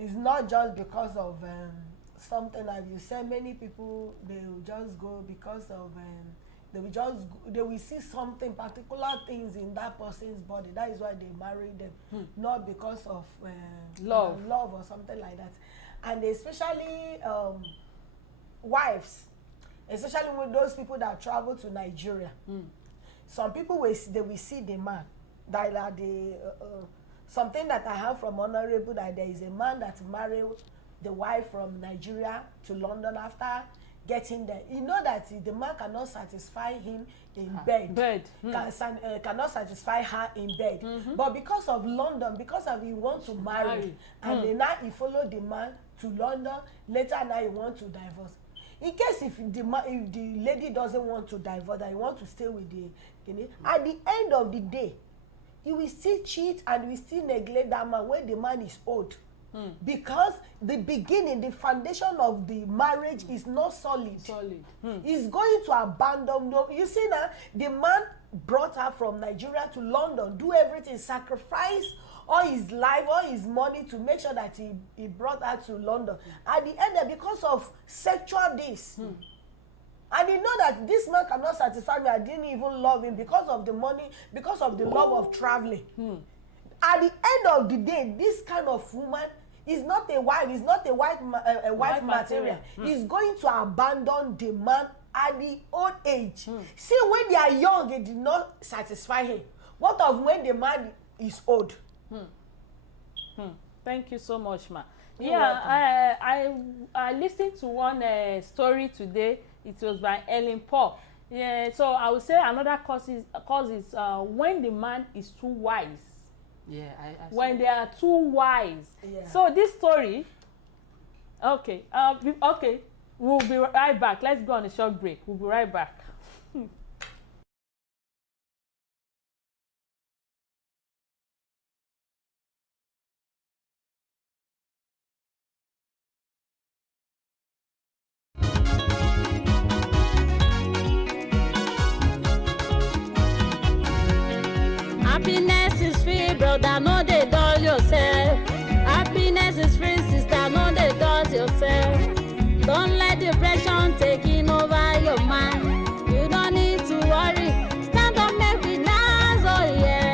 It's not just because of something like you said. Many people, they will just go because of they will see something, particular things in that person's body. That is why they marry them, not because of love or something like that. And especially wives, especially with those people that travel to Nigeria. Some people will see the man that they something that I have from Honorable, that there is a man that married the wife from Nigeria to London after getting there. You know that the man cannot satisfy him in bed. Cannot satisfy her in bed. But because of London, because of he want to marry, and then now he follow the man to London, later now he want to divorce. In case if the lady doesn't want to divorce, that he want to stay with at the end of the day, you will still cheat and will still neglect that man when the man is old. Because the beginning, the foundation of the marriage is not solid. He's going to abandon. You see now, the man brought her from Nigeria to London, do everything, sacrifice all his life, all his money to make sure that he brought her to London. At the end, because of sexual this. And he know that this man cannot satisfy me. I didn't even love him because of the money, because of the love of traveling. At the end of the day, this kind of woman is not a wife. Is not a wife material. Is going to abandon the man at the old age. See, when they are young, they did not satisfy him. What of when the man is old? Thank you so much, ma. Yeah, I listened to one story today. It was by Ellen Paul. Yeah, so I would say another cause is when the man is too wise. Yeah, when they are too wise. Yeah. So this story, okay, we'll be right back. Let's go on a short break. We'll be right back. brother, no dey dull yourself. Happiness is free, sister, no dey dull yourself. Don't let depression taking over your mind. You don't need to worry. Stand up, make we dance, oh yeah.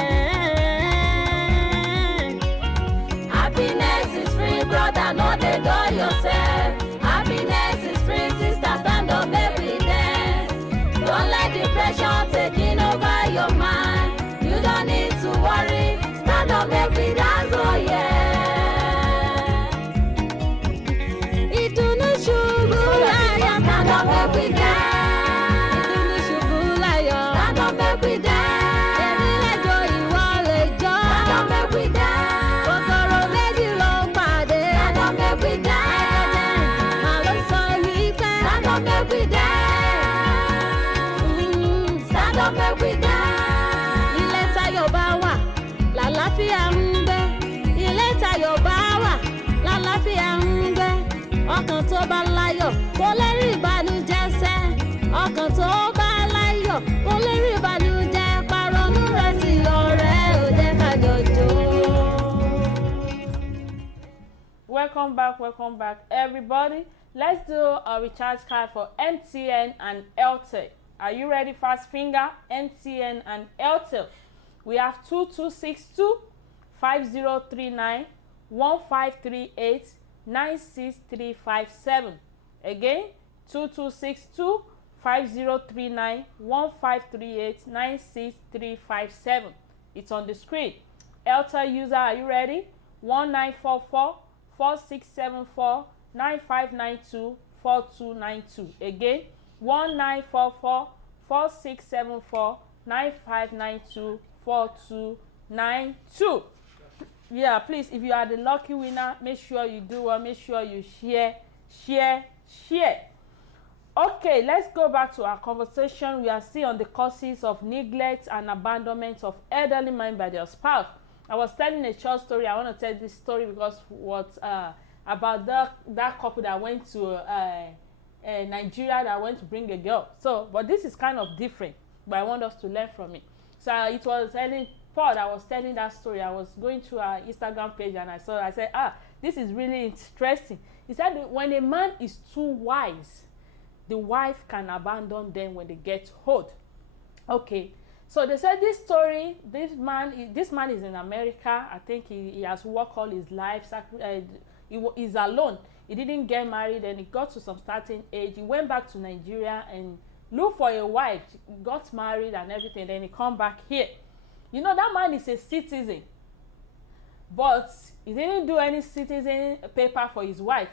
Happiness is free, brother, no dey dull yourself. Happiness is free, sister, stand up, make we dance. Don't let depression taking over your mind. You don't need to worry. Stand up, make we dance, oh yeah. Ìdùnnú ṣubú láyọ̀, stand up, make we dance. Ìdùnnú ṣubú láyọ̀, stand up, make we dance. Èmi lẹ́jọ́, ìwọ lẹ́jọ́, stand up, make we dance. Kòkòrò méjì ló pàdé, stand up, make we dance. Màlúù sọ wípé, stand up, make we dance. Stand up, make we dance. Ilé táyọ̀ bá wà, làlàáfíà ń gbé. Ilé táyọ̀ bá wà, làlàáfíà ń gbé. Ọkàn tó bá láyọ̀ kò lè rí ìbànújẹ́ sẹ́. Ọkàn tó bá láyọ̀ kò lè rí ìbànújẹ́. Pàrọ̀nù rẹ̀ sí ọ̀rẹ́ ò jẹ́ ká jọjọ́. Welcome back, everybody. Let's do a recharge card for MTN and Airtel. Are you ready, fast finger? MTN and Airtel. We have 2262 5039 1538 96357. Again, 2262 5039 1538 96357. It's on the screen. Airtel user, are you ready? 1944 4674 9592 4292. Again, 1944 4674 9592 4292. Yeah, please, if you are the lucky winner, make sure you do well. Make sure you share. Okay, let's go back to our conversation. We are still on the causes of neglect and abandonment of elderly men by their spouse. I was telling a short story. I want to tell this story because about that couple that went to Nigeria, that went to bring a girl. So, but this is kind of different, but I want us to learn from it. So it was Paul that was telling that story. I was going through our Instagram page and I said, this is really interesting. He said that when a man is too wise, the wife can abandon them when they get old. Okay, so they said this story, this man is in America. I think he has worked all his life. He's alone. He didn't get married, and he got to some certain age. He went back to Nigeria and looked for a wife, got married and everything. Then he come back here. You know, that man is a citizen, but he didn't do any citizen paper for his wife.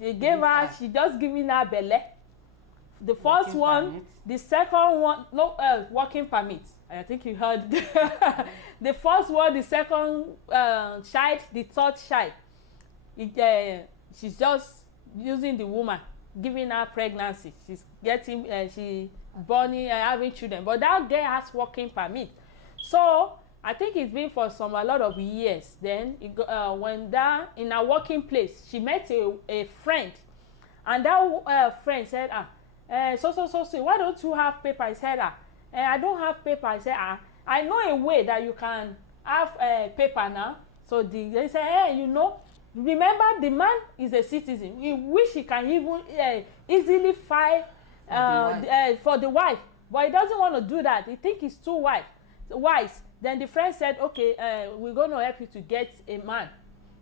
They gave her, she just giving her belle. The first working one, permit. The second one, no, working permit. I think you heard. The first one, the second child, the third child. She's just using the woman, giving her pregnancy. She's getting, she born, having children. But that girl has working permit. So I think it's been for a lot of years. Then when that in a working place, she met a friend, and that friend said, so, why don't you have paper? He said, I don't have paper. I said, I know a way that you can have paper now. So they said, hey, you know, remember the man is a citizen. We wish he can even easily file for the wife, but he doesn't want to do that. He thinks he's too wise. Then the friend said, okay, we're going to help you to get a man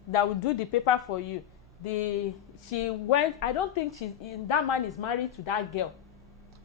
that will do the paper for you. She went, I don't think that man is married to that girl.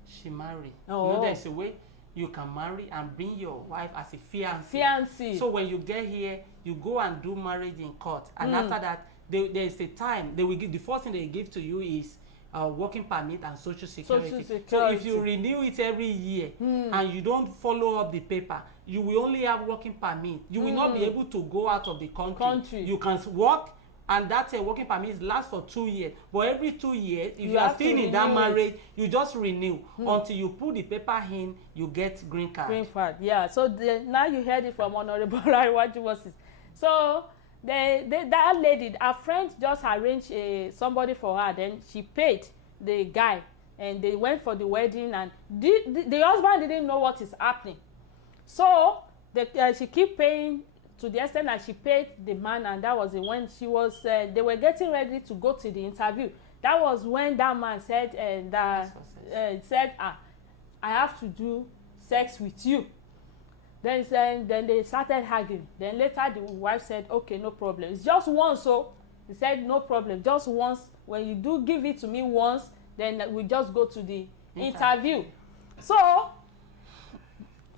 She married. Oh. You know, there's a way you can marry and bring your wife as a fiancé. So when you get here, you go and do marriage in court. And after that, there's a time they will give. The first thing they give to you is working permit and social security. So if you renew it every year and you don't follow up the paper, you will only have working permit. You will not be able to go out of the country. You can work, and that working permit lasts for 2 years. But every 2 years, if you are still in that marriage, you just renew until you put the paper in. You get green card. Green card, yeah. So now you heard it from Honorable Lariwaju Moses. So that lady, her friend just arranged somebody for her. Then she paid the guy, and they went for the wedding. And the husband didn't know what is happening. So she keep paying to the extent that she paid the man, and that was when she was they were getting ready to go to the interview. That was when that man said said, I have to do sex with you. Then they started arguing. Then later the wife said, okay, no problem, it's just once. So he said, no problem, just once. When you do give it to me once, then we just go to the interview. So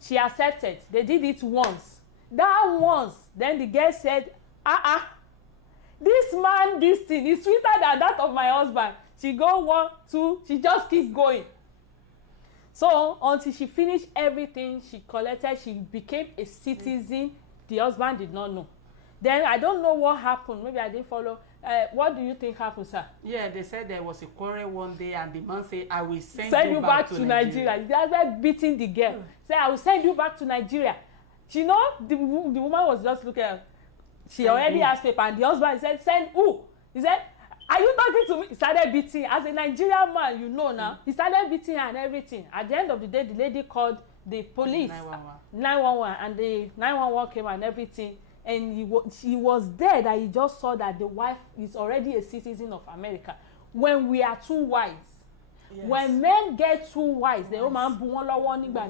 she accepted. They did it once. That once, then the girl said, this man, this thing is sweeter than that of my husband. She go 1, 2, she just keeps going. So until she finished everything she collected, she became a citizen. The husband did not know. Then I don't know what happened. Maybe I didn't follow. What do you think happened, sir? Yeah, they said there was a quarrel one day, and the man said, I will send you back to Nigeria. They were beating the girl. Say, I will send you back to Nigeria. She know the woman was just looking at her. She already asked paper, and the husband said, send who? He said, are you talking to me? He started beating. As a Nigerian man, you know now. He started beating her and everything. At the end of the day, the lady called the police. 911. And the 911 came and everything. And he was there that he just saw that the wife is already a citizen of America. When we are too wise. Yes. When men get too wise, they don't man bu won lowo nigba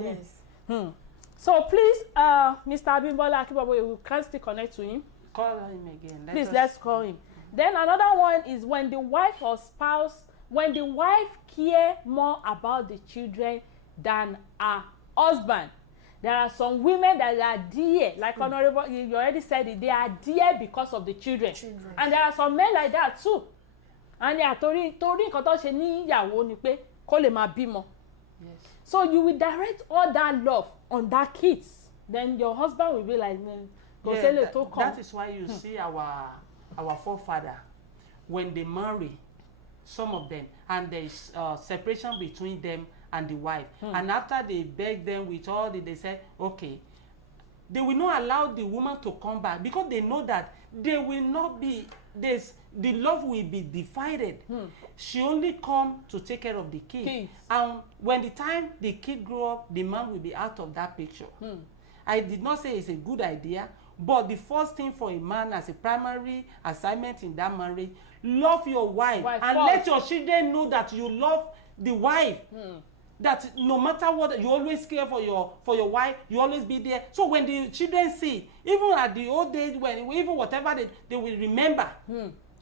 na. So please, Mr. Abimbola Akibobo, we can still connect to him. Call him again. Let's call him. Then another one is when the wife or spouse, when the wife care more about the children than her husband. There are some women that are dear, like Honorable, you already said it, they are dear because of the children. And there are some men like that too. And they are torí nǹkan tó ṣe ní ìyàwó ni pé kó lè máa bímọ. So you will direct all that love on that kids. Then your husband will be like, that is why you see our forefather, when they marry, some of them, and there is separation between them and the wife, and after they beg them with all they say, okay, they will not allow the woman to come back, because they know that they will not be the love will be divided. She only come to take care of the kids. And when the time the kid grow up, the man will be out of that picture. I did not say it's a good idea, but the first thing for a man as a primary assignment in that marriage, love your wife and first. Let your children know that you love the wife. That no matter what, you always care for your wife, you always be there. So when the children see, even at the old age, when even whatever they will remember.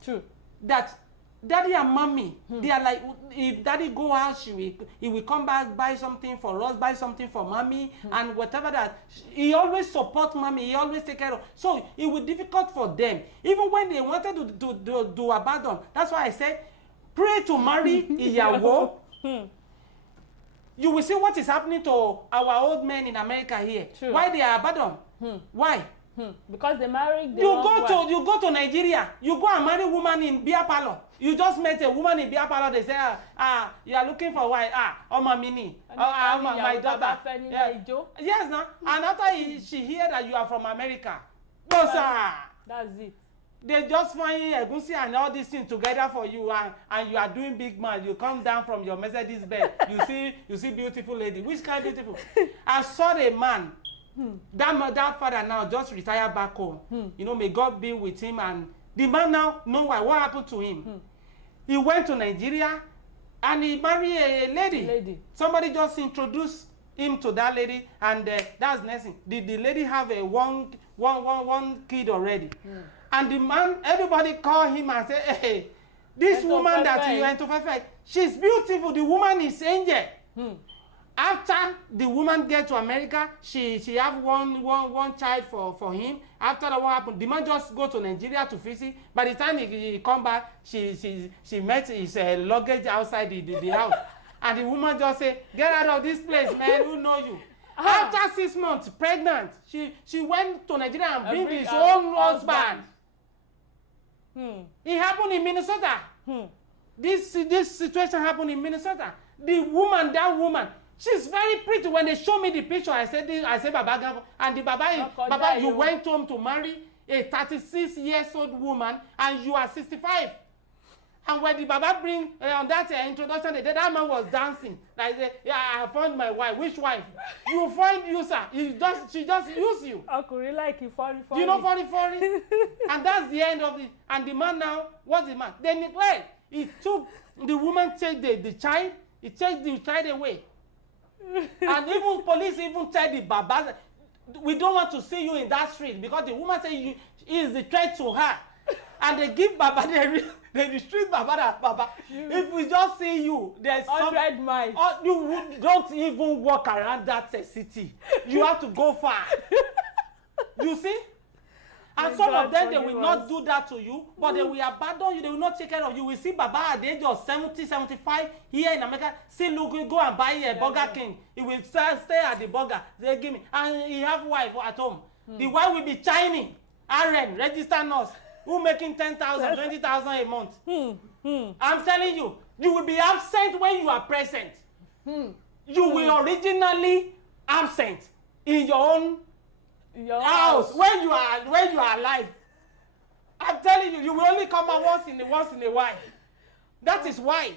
True. That daddy and mommy, they are like, if daddy go out, he will come back, buy something for us, buy something for mommy, and whatever that. He always support mommy, he always take care of. So it will be difficult for them. Even when they wanted to abandon. That's why I said, pray to marry ìyàwó. You will see what is happening to our old men in America here. True. Why they are abandoned? Why? Because they marry. You go to Nigeria. You go and marry a woman in beer parlor. You just met a woman in beer parlor. They say, you are looking for why? My mini. My daughter. Yes, no. And after she hear that you are from America, that's it. They just find egusi and all these things together for you, and you are doing big man. You come down from your Mercedes Benz. You see beautiful lady. Which kind of beautiful? I saw a man. That father now just retired back home. You know, may God be with him. And the man now know why. What happened to him? He went to Nigeria and he married a lady. Somebody just introduced him to that lady, and that's nothing. The lady have a one kid already. And the man, everybody call him and say, hey, this woman that you went to fight, she's beautiful. The woman is angel. After the woman get to America, she have one child for him. After that, what happened? The man just go to Nigeria to visit. By the time he come back, she met his luggage outside the house. And the woman just say, get out of this place, man. Who know you? After 6 months, pregnant, she went to Nigeria and bring his own husband. It happened in Minnesota. This situation happened in Minnesota. That woman, she's very pretty. When they show me the picture, I said Baba, and the Baba, you went home to marry a 36-year-old woman, and you are 65. And when the Baba bring on that introduction, that man was dancing. Like, yeah, I found my wife. Which wife? You find you, sir. She just use you. I could like you 40. You know 40. And that's the end of it. And the man now, what's the man? They neglect. He took the woman, take the child. He take the child away. And even police even tell the Baba, we don't want to see you in that street because the woman say he is the threat to her. And they give Baba the street Baba that Baba. If we just see you, there's 100 miles. You don't even walk around that city. You have to go far. You see? And some of them, they will not do that to you, but they will abandon you. They will not take care of you. We see Baba at the age of 70, 75 here in America. See, look, go and buy a Burger King. He will stay at the burger. They give me. And he have wife at home. The wife will be Chinese. RN, register nurse. Who making 10,000, 20,000 a month. I'm telling you, you will be absent when you are present. You will originally absent in your own house when you are alive. I'm telling you, you will only come out once in a while. That is why.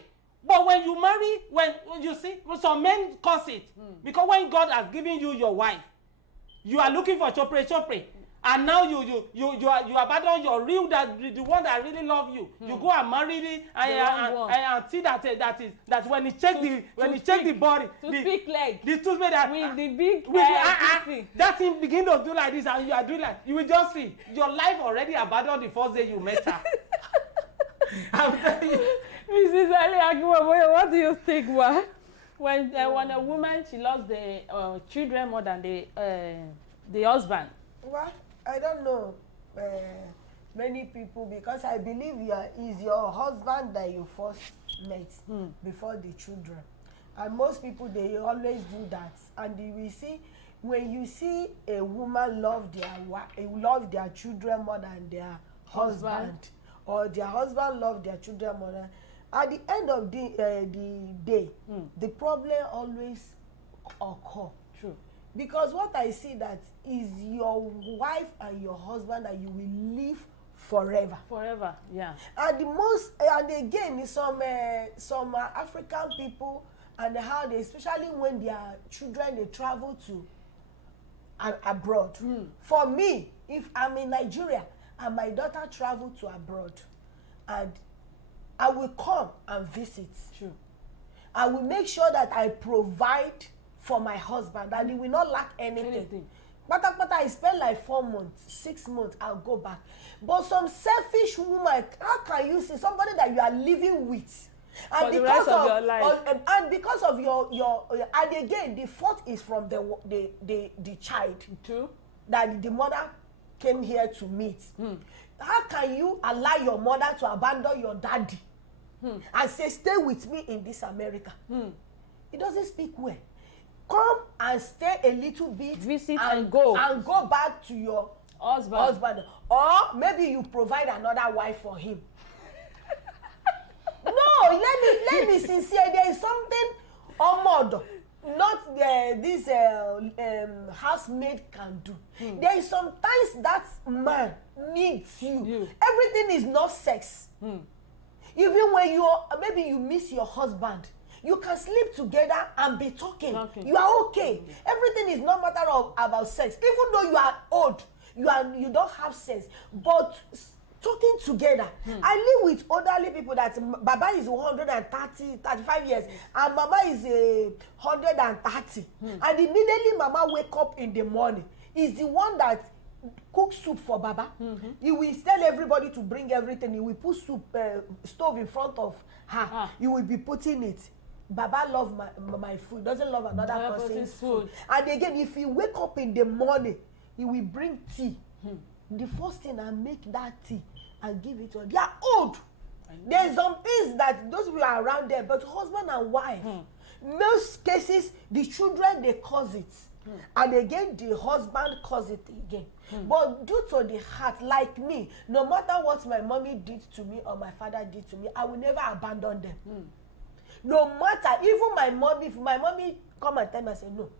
But when you marry, when you see, some men cause it. Because when God has given you your wife, you are looking for chopre. And now you abandon your real, the one that really love you. You go and marry it and see that when he check the body, the big leg, the toothpaste that with the big that thing begin to do like this, and you are doing like, you will just see your life already abandoned the first day you met her. I'm telling you. Mrs. Ali, what do you think? When a woman, she loves the children more than the husband? Well, I don't know many people, because I believe is your husband that you first met before the children. And most people, they always do that. And you will see, when you see a woman love their children more than their husband, or their husband love their children more than, at the end of the day, the problem always occur. True. Because what I see that is your wife and your husband that you will live forever. Forever, yeah. And again, some African people, and how they, especially when their children, they travel to abroad. For me, if I'm in Nigeria and my daughter travel to abroad, and I will come and visit. True. I will make sure that I provide for my husband, and he will not lack anything. But I spend like 4 months, 6 months, I'll go back. But some selfish woman, how can you see somebody that you are living with, and for the rest of your life, and because of your and again, the fault is from the child too, that the mother came here to meet. How can you allow your mother to abandon your daddy and say, stay with me in this America? It doesn't speak well. Come and stay a little bit, visit and go back to your husband. Or maybe you provide another wife for him. No, let me sincere. There is something Omodo, not this housemaid can do. There is sometimes that man needs you. Everything is not sex. Even when maybe you miss your husband, you can sleep together and be talking. You are okay. Everything is not matter about sex. Even though you are old, you don't have sense, but talking together. I live with elderly people that Baba is 35 years and Mama is 130. And immediately Mama wake up in the morning, is the one that cook soup for Baba. He will tell everybody to bring everything. He will put soup stove in front of her. He will be putting it. Baba love my food, doesn't love another person's food. And again, if he wake up in the morning, he will bring tea. The first thing, I make that tea and give it to them. They are old. There's some things that those people are around there, but husband and wife, most cases, the children, they cause it. And again, the husband cause it again. But due to the heart, like me, no matter what my mommy did to me or my father did to me, I will never abandon them. No matter, even my mommy, if my mommy come and tell me, I say, no,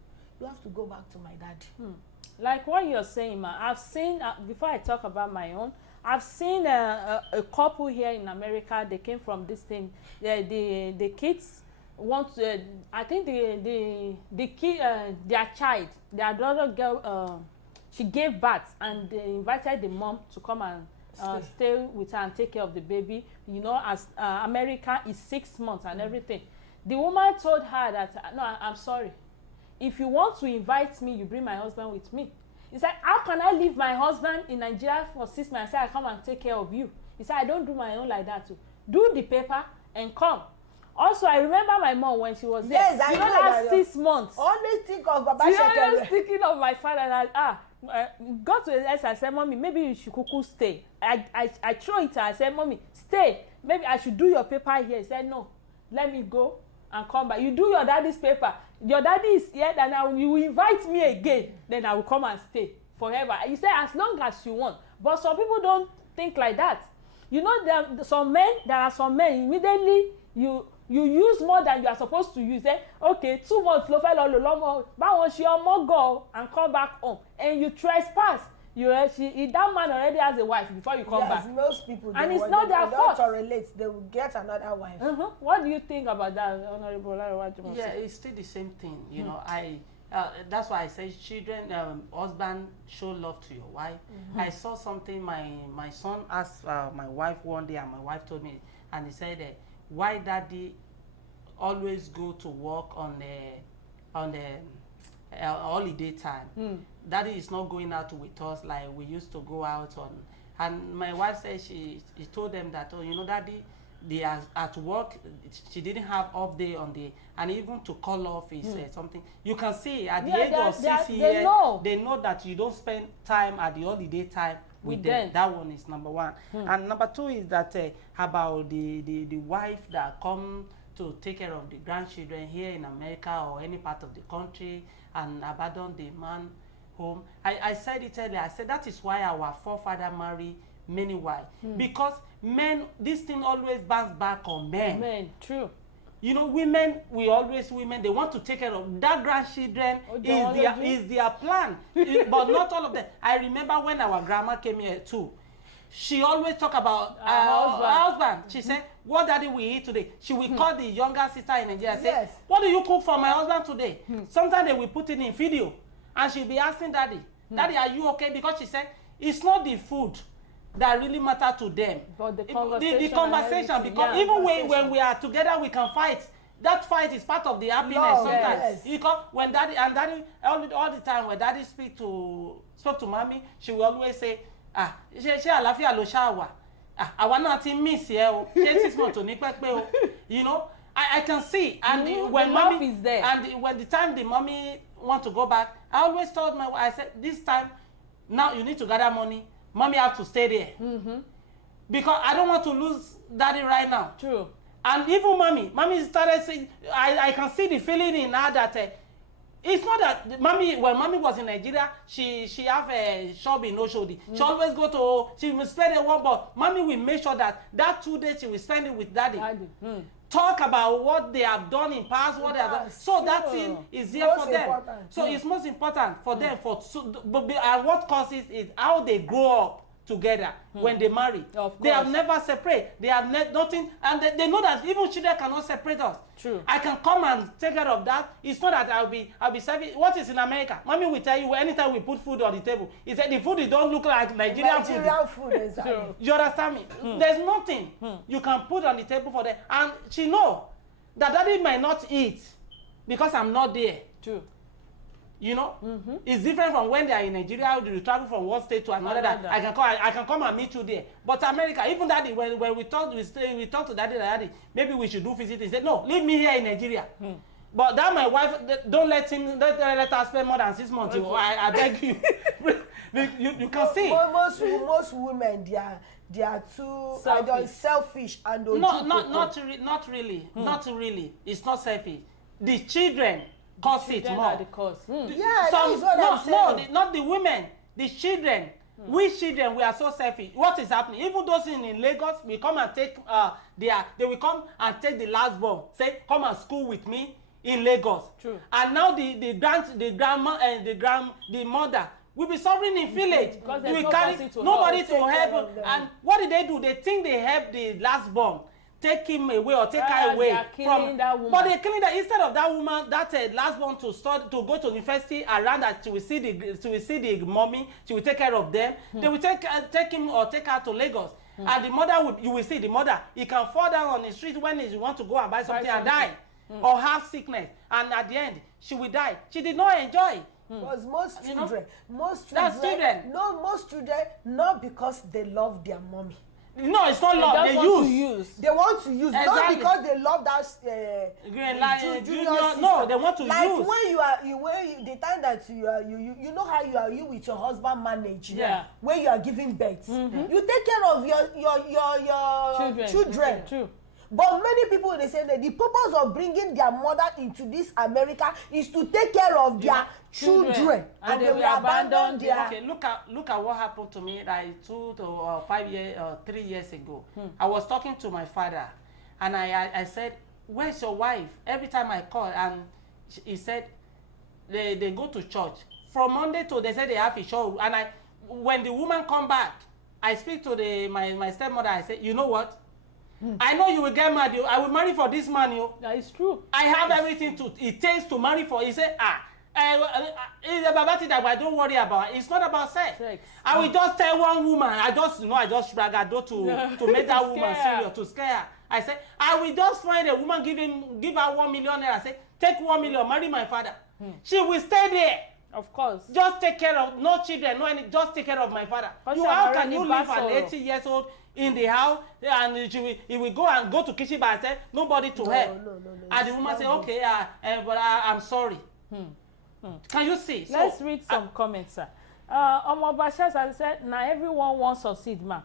you have to go back to my daddy. Like what you're saying, ma, I've seen, before I talk about my own, I've seen a couple here in America. They came from this thing. The kids want to, I think the kid, their child, their daughter girl, she gave birth, and they invited the mom to come and stay with her and take care of the baby. You know, as America is 6 months and everything. The woman told her that, no, I'm sorry. If you want to invite me, you bring my husband with me. He said, how can I leave my husband in Nigeria for 6 months? I said, I come and take care of you. He said, I don't do my own like that too. Do the paper and come. Also, I remember my mom when she was there. Yes, I know that 6 months. Always think of Baba She Shekere. always thinking of my father. That, got to the next, I said, Mommy, maybe you should kuku stay. I throw it. I said, Mommy, stay. Maybe I should do your paper here. He said, no, let me go and come back. You do your daddy's paper. Your daddy is here, then you will invite me again. Then I will come and stay forever. He said, as long as you want. But some people don't think like that. You know, there are some men, immediately you use more than you are supposed to use. Okay, 2 months, go and come back home. And you trespass. That man already has a wife before you come back. Yes, most people do. And it's not their fault. They don't relate. They will get another wife. What do you think about that, Honorable? Yeah, it's still the same thing. You know, that's why I say children, husband, show love to your wife. I saw something. My son asked my wife one day, and my wife told me, and he said, why daddy always go to work on the holiday time? Daddy is not going out with us like we used to go out on. And my wife said she told them that, oh, you know, daddy, they are at work. She didn't have off day on the, and even to call off is something you can see at the age of 6 years. They know that you don't spend time at the holiday time with them. That one is number one. And number two is that about the wife that come to take care of the grandchildren here in America or any part of the country and abandon the man home. I said it earlier. I said that is why our forefather marry many wives. Because men, this thing always bounce back on men. Men, true. You know, women they want to take care of that grandchildren. Is their plan. But not all of them. I remember when our grandma came here too. She always talk about her husband. She said, what daddy will eat today? She will call the younger sister in Nigeria and say, what do you cook for my husband today? Sometimes they will put it in video. And she'll be asking daddy, daddy, are you okay? Because she said, it's not the food that really matter to them. But the conversation because even when we are together, we can fight. That fight is part of the happiness sometimes. Because when daddy all the time when daddy spoke to mommy, she will always say, she àlàáfíà ló ṣá wà. Àwa náà ti miss here o. Ṣé 6 months ò ní pẹ́ pé o. You know, I can see, and when mommy is there, and when the time the mommy want to go back, I always told my wife, I said, this time now you need to gather money. Mommy have to stay there. Because I don't want to lose daddy right now. True. And even mommy started saying, I can see the feeling in her that it's not that when mommy was in Nigeria, she have a shop in Oshodi. She always she will spend a one, but mommy will make sure that 2 days she will spend it with daddy. Talk about what they have done in past, what they have done. So that thing is there for them. So it's most important for them. And what causes is how they grow up together when they marry. They have never separate. They have nothing, and they know that even children cannot separate us. True. I can come and take care of that. It's not that I'll be serving. What is in America? Mommy will tell you anytime we put food on the table. He said the food don't look like Nigerian food. Exactly. You understand me? There's nothing you can put on the table for them, and she know that daddy might not eat because I'm not there. True. You know, it's different from when they are in Nigeria. You travel from one state to another. I can come and meet you there. But America, even daddy, when we talk to daddy, maybe we should do visit. He said, no, leave me here in Nigeria. But that my wife, don't let her spend more than 6 months. I beg you. you can see. Most women, they are too selfish and not really. It's not selfish. The children cause it more. Not the women, the children. We children, we are so selfish. What is happening? Even those in Lagos, we come and take they will come and take the last born. Say, come and school with me in Lagos. True. And now the grandma and the mother will be suffering in village. Because You there's will carry nobody to help. And what did they do? They think they help the last born. Take him away or take her away from that woman. But they're killing that instead of that woman, that last born to go to university around that she will see the mommy, she will take care of them. They will take him or take her to Lagos. And the mother you will see the mother, he can fall down on the street when he want to go and buy something and die. Or have sickness, and at the end she will die. She did not enjoy. Because most children, most children, not because they love their mommy. No, it's not love. They use. They want to use, not because they love that junior. No, they want to like use. When the time that you know how you with your husband manage. Yeah. When you are giving birth, you take care of your children. True. But many people, they say that the purpose of bringing their mother into this America is to take care of their children, and they will abandon their. Okay, look at what happened to me like 2 to 5 years or 3 years ago. I was talking to my father, and I said, "Where's your wife?" Every time I call, and he said, "They go to church from Monday to they said they have a show." And when the woman come back, I speak to my stepmother. I said, "You know what? I know you will get married. I will marry for this man, you." That is true. I have everything it takes to marry for. He said, it's about it that I don't worry about. It's not about sex. I will just tell one woman. I just bragado to make that woman serious, to scare her. I said, I will just find a woman, give her 1 million naira. I say, take 1 million, marry my father. She will stay there. Of course. Just take care of no children, no any. Just take care of my father. How can you leave an 80 years old in the house and he will go to kitchen by herself, nobody to help? No. And the woman say, okay, but I'm sorry. Can you see? Let's read some comments, sir. Omobashas has said, now everyone wants to succeed, ma.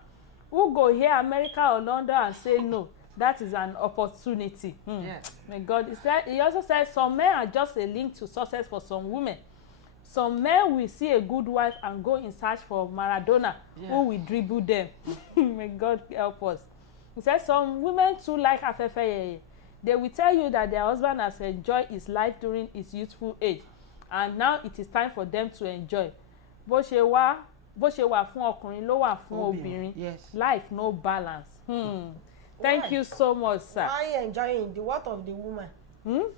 Who go here, America or London, and say no? That is an opportunity. Yes. My God. He also said some men are just a link to success for some women. Some men will see a good wife and go in search for Maradona, who will dribble them. May God help us. He said some women too like afefe. They will tell you that their husband has enjoyed his life during his youthful age, and now it is time for them to enjoy. Bó ṣe wà fún ọkùnrin ló wà fún obìnrin. Yes. Life no balance. Thank you so much, sir. Why are you enjoying the what of the woman?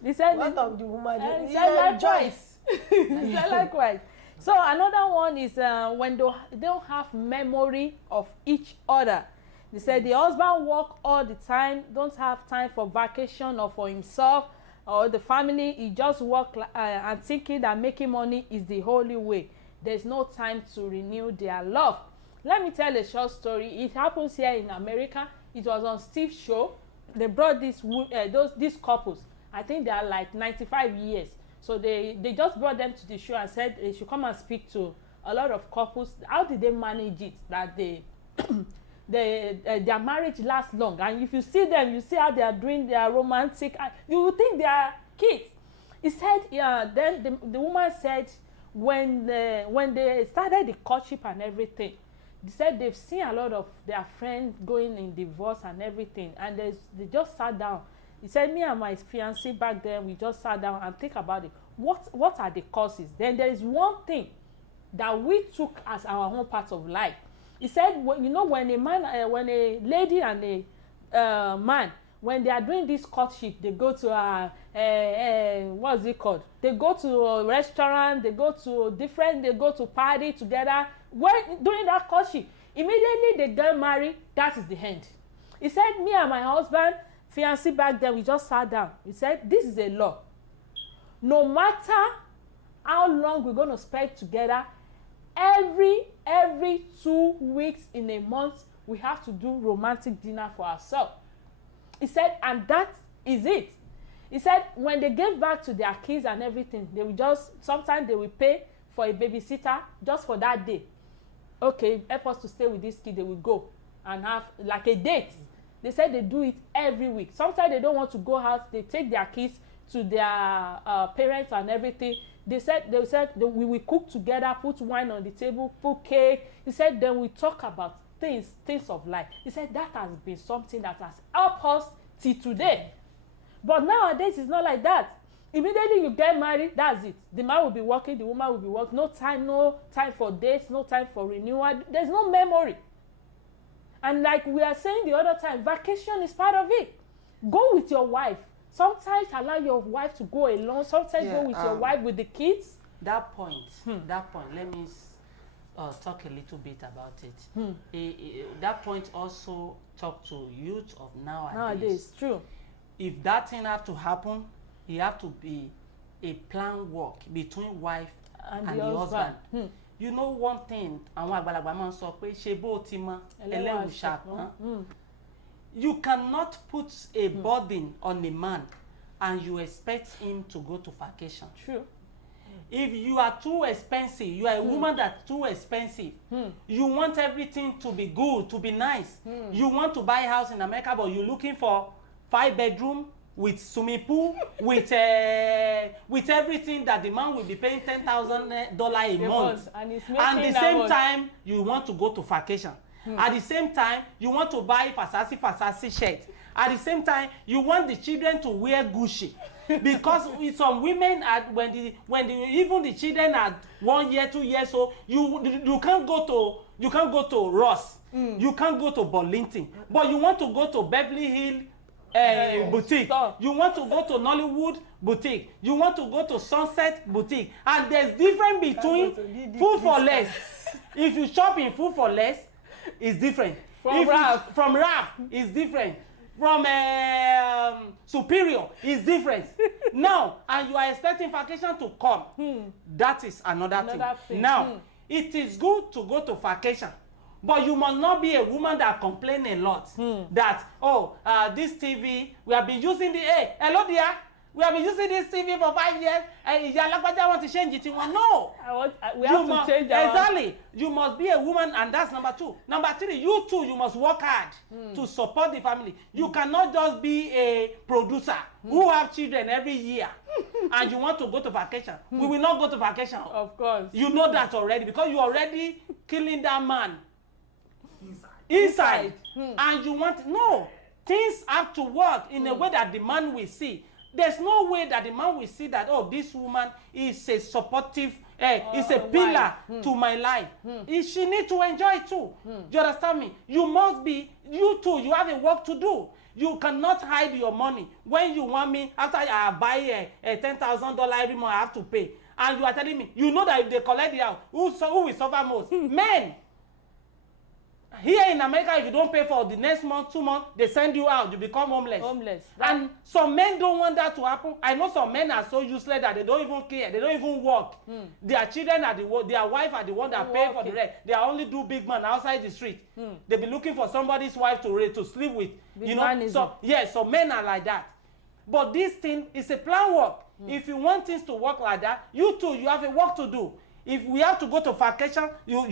He said What of the woman? He said likewise. He said likewise. So another one is when they don't have memory of each other. They said the husband work all the time, don't have time for vacation or for himself or the family. He just work and thinking that making money is the only way. There's no time to renew their love. Let me tell a short story. It happens here in America. It was on Steve's show. They brought these couples. I think they are like 95 years. So they just brought them to the show and said they should come and speak to a lot of couples. How did they manage it that their marriage lasts long? And if you see them, you see how they are doing their romantic. You will think they are kids. He said, then the woman said when they started the courtship and everything, they said they've seen a lot of their friends going in divorce and everything, and they just sat down. He said, me and my fiancé back then, we just sat down and think about it. What are the causes? Then there is one thing that we took as our own part of life. He said, when a lady and a man, when they are doing this courtship, they go to what's it called? They go to a restaurant, they go to party together. During that courtship, immediately they get married, that is the end. He said, me and my husband, fiancé back then, we just sat down. He said, this is a law. No matter how long we're going to spend together, every 2 weeks in a month, we have to do romantic dinner for ourselves. He said, and that is it. He said, when they gave back to their kids and everything, sometimes they will pay for a babysitter just for that day. Okay, help us to stay with this kid, they will go and have like a date. They said they do it every week. Sometimes they don't want to go out, they take their kids to their parents and everything. They said we will cook together, put wine on the table, put cake. He said then we talk about things of life. He said that has been something that has helped us till today. But nowadays it's not like that. Immediately you get married, that's it. The man will be working, the woman will be working. No time for dates, no time for renewal. There's no memory. And like we are saying the other time, vacation is part of it. Go with your wife. Sometimes allow your wife to go alone. Sometimes go with your wife with the kids. That point, let me talk a little bit about it. That point also talk to youth of nowadays. True. If that thing have to happen, it have to be a planned work between wife and the husband. You know one thing, àwọn àgbàlagbà máa ń sọ pé ṣe bó ti mọ ẹlẹ́wù ṣàpọ́n. You cannot put a burden on a man and you expect him to go to vacation. True. If you are too expensive, you are a woman that's too expensive. You want everything to be good, to be nice. You want to buy a house in America, but you're looking for 5-bedroom with swimming pool, with everything that the man will be paying $10,000 a month. And at the same time, you want to go to vacation. At the same time, you want to buy Fasasi shirt. At the same time, you want the children to wear Gucci. Because with some women, even the children are 1 year, 2 years old, you can't go to Ross, you can't go to Burlington, but you want to go to Beverly Hills boutique. You want to go to Nollywood boutique. You want to go to Sunset boutique. And there's difference between food for less. If you shop in food for less, it's different. From Raf, it's different. From Superior, it's different. Now, and you are expecting vacation to come. That is another thing. Now, it is good to go to vacation. But you must not be a woman that complain a lot. That, this TV, we have been using hello dear, we have been using this TV for 5 years, and I want to change it. No. We have to change our... Exactly. You must be a woman, and that's number 2. Number 3, you too, you must work hard to support the family. You cannot just be a producer who have children every year and you want to go to vacation. We will not go to vacation. Of course. You know that already, because you already killing that man. Inside. And you want, no, things have to work in a way that the man will see. There's no way that the man will see that, this woman is a supportive, is a pillar to my life. She needs to enjoy it too. Do you understand me? You must be, you too, you have a work to do. You cannot hide your money. When you want me, after I buy a $10,000 every month, I have to pay. And you are telling me, you know that if they collect the house, who will suffer most? Men. Here in America, if you don't pay for the next month, 2 months, they send you out. You become homeless. And some men don't want that to happen. I know some men are so useless that they don't even care. They don't even work. Their children are their wife are the one that pay for the rest. They only do big man outside the street. They be looking for somebody's wife to sleep with. So men are like that. But this thing is a plan work. If you want things to work like that, you too, you have a work to do. If we have to go to vacation, you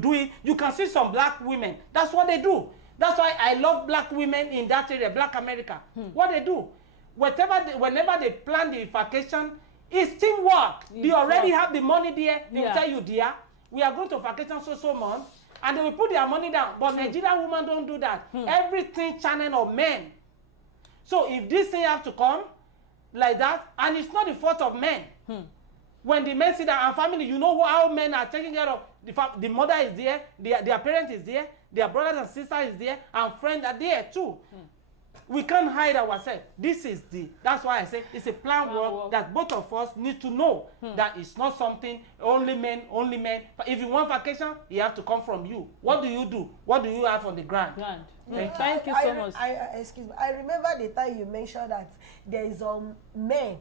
do it. You can see some black women. That's what they do. That's why I love black women in that area, Black America. What they do, whenever they plan the vacation, it's teamwork. They already have the money there. They will tell you, dear, we are going to vacation so month, and they will put their money down. But Nigerian women don't do that. Everything channel of men. So if this thing have to come like that, and it's not the fault of men. When the men sit down and family, you know how men are taking care of the mother is there, their parent is there, their brothers and sisters is there, and friends are there too. We can't hide ourselves. That's why I say it's a plan work that both of us need to know that it's not something only men. But if you want vacation, you have to come from you. What do you do? What do you have on the ground? Thank you so much. Excuse me. I remember the time you mentioned that there is men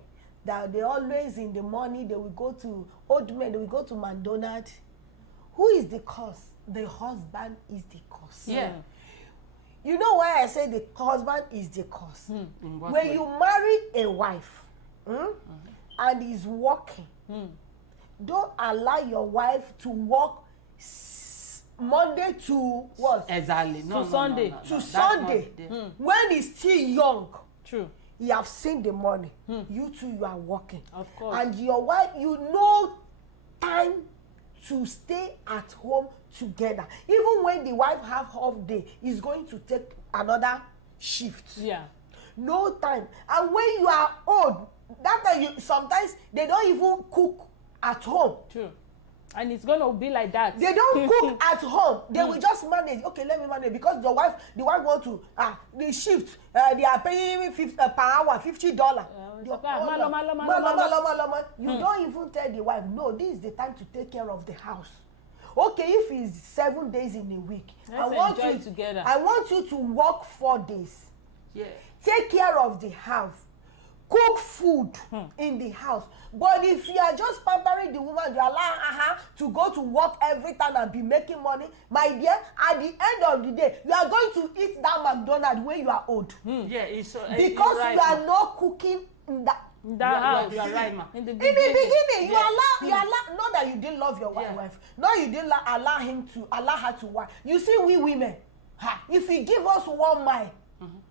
that they always in the morning, they will go to, old men, they will go to McDonald's. Who is the cause? The husband is the cause. Yeah. You know why I say the husband is the cause? When you marry a wife and is working, don't allow your wife to work Monday to what? Exactly. Sunday. To Sunday. When he's still young. True. You have seen the money. You too, you are working. Of course. And your wife, you know time to stay at home together. Even when the wife have half day, is going to take another shift. Yeah. no time. And when you are old, that time you sometimes they don't even cook at home. True. And it's going to be like that. They don't cook at home. They will just manage. Okay, let me manage, because the wife want to the shift. They are paying per hour $50. You don't even tell the wife, no, this is the time to take care of the house. Okay, if it's 7 days in a week, I want you to work 4 days. Yeah. Take care of the house. Cook food in the house. But if you are just pampering the woman, you allow her to go to work every time and be making money, my dear, at the end of the day, you are going to eat that McDonald's when you are old. Yeah, it's because right, you are not cooking in that house. You are right, ma. In the beginning, you allow, not that you didn't love your wife. No, you didn't allow her to work. You see, we women, if you give us 1 mile,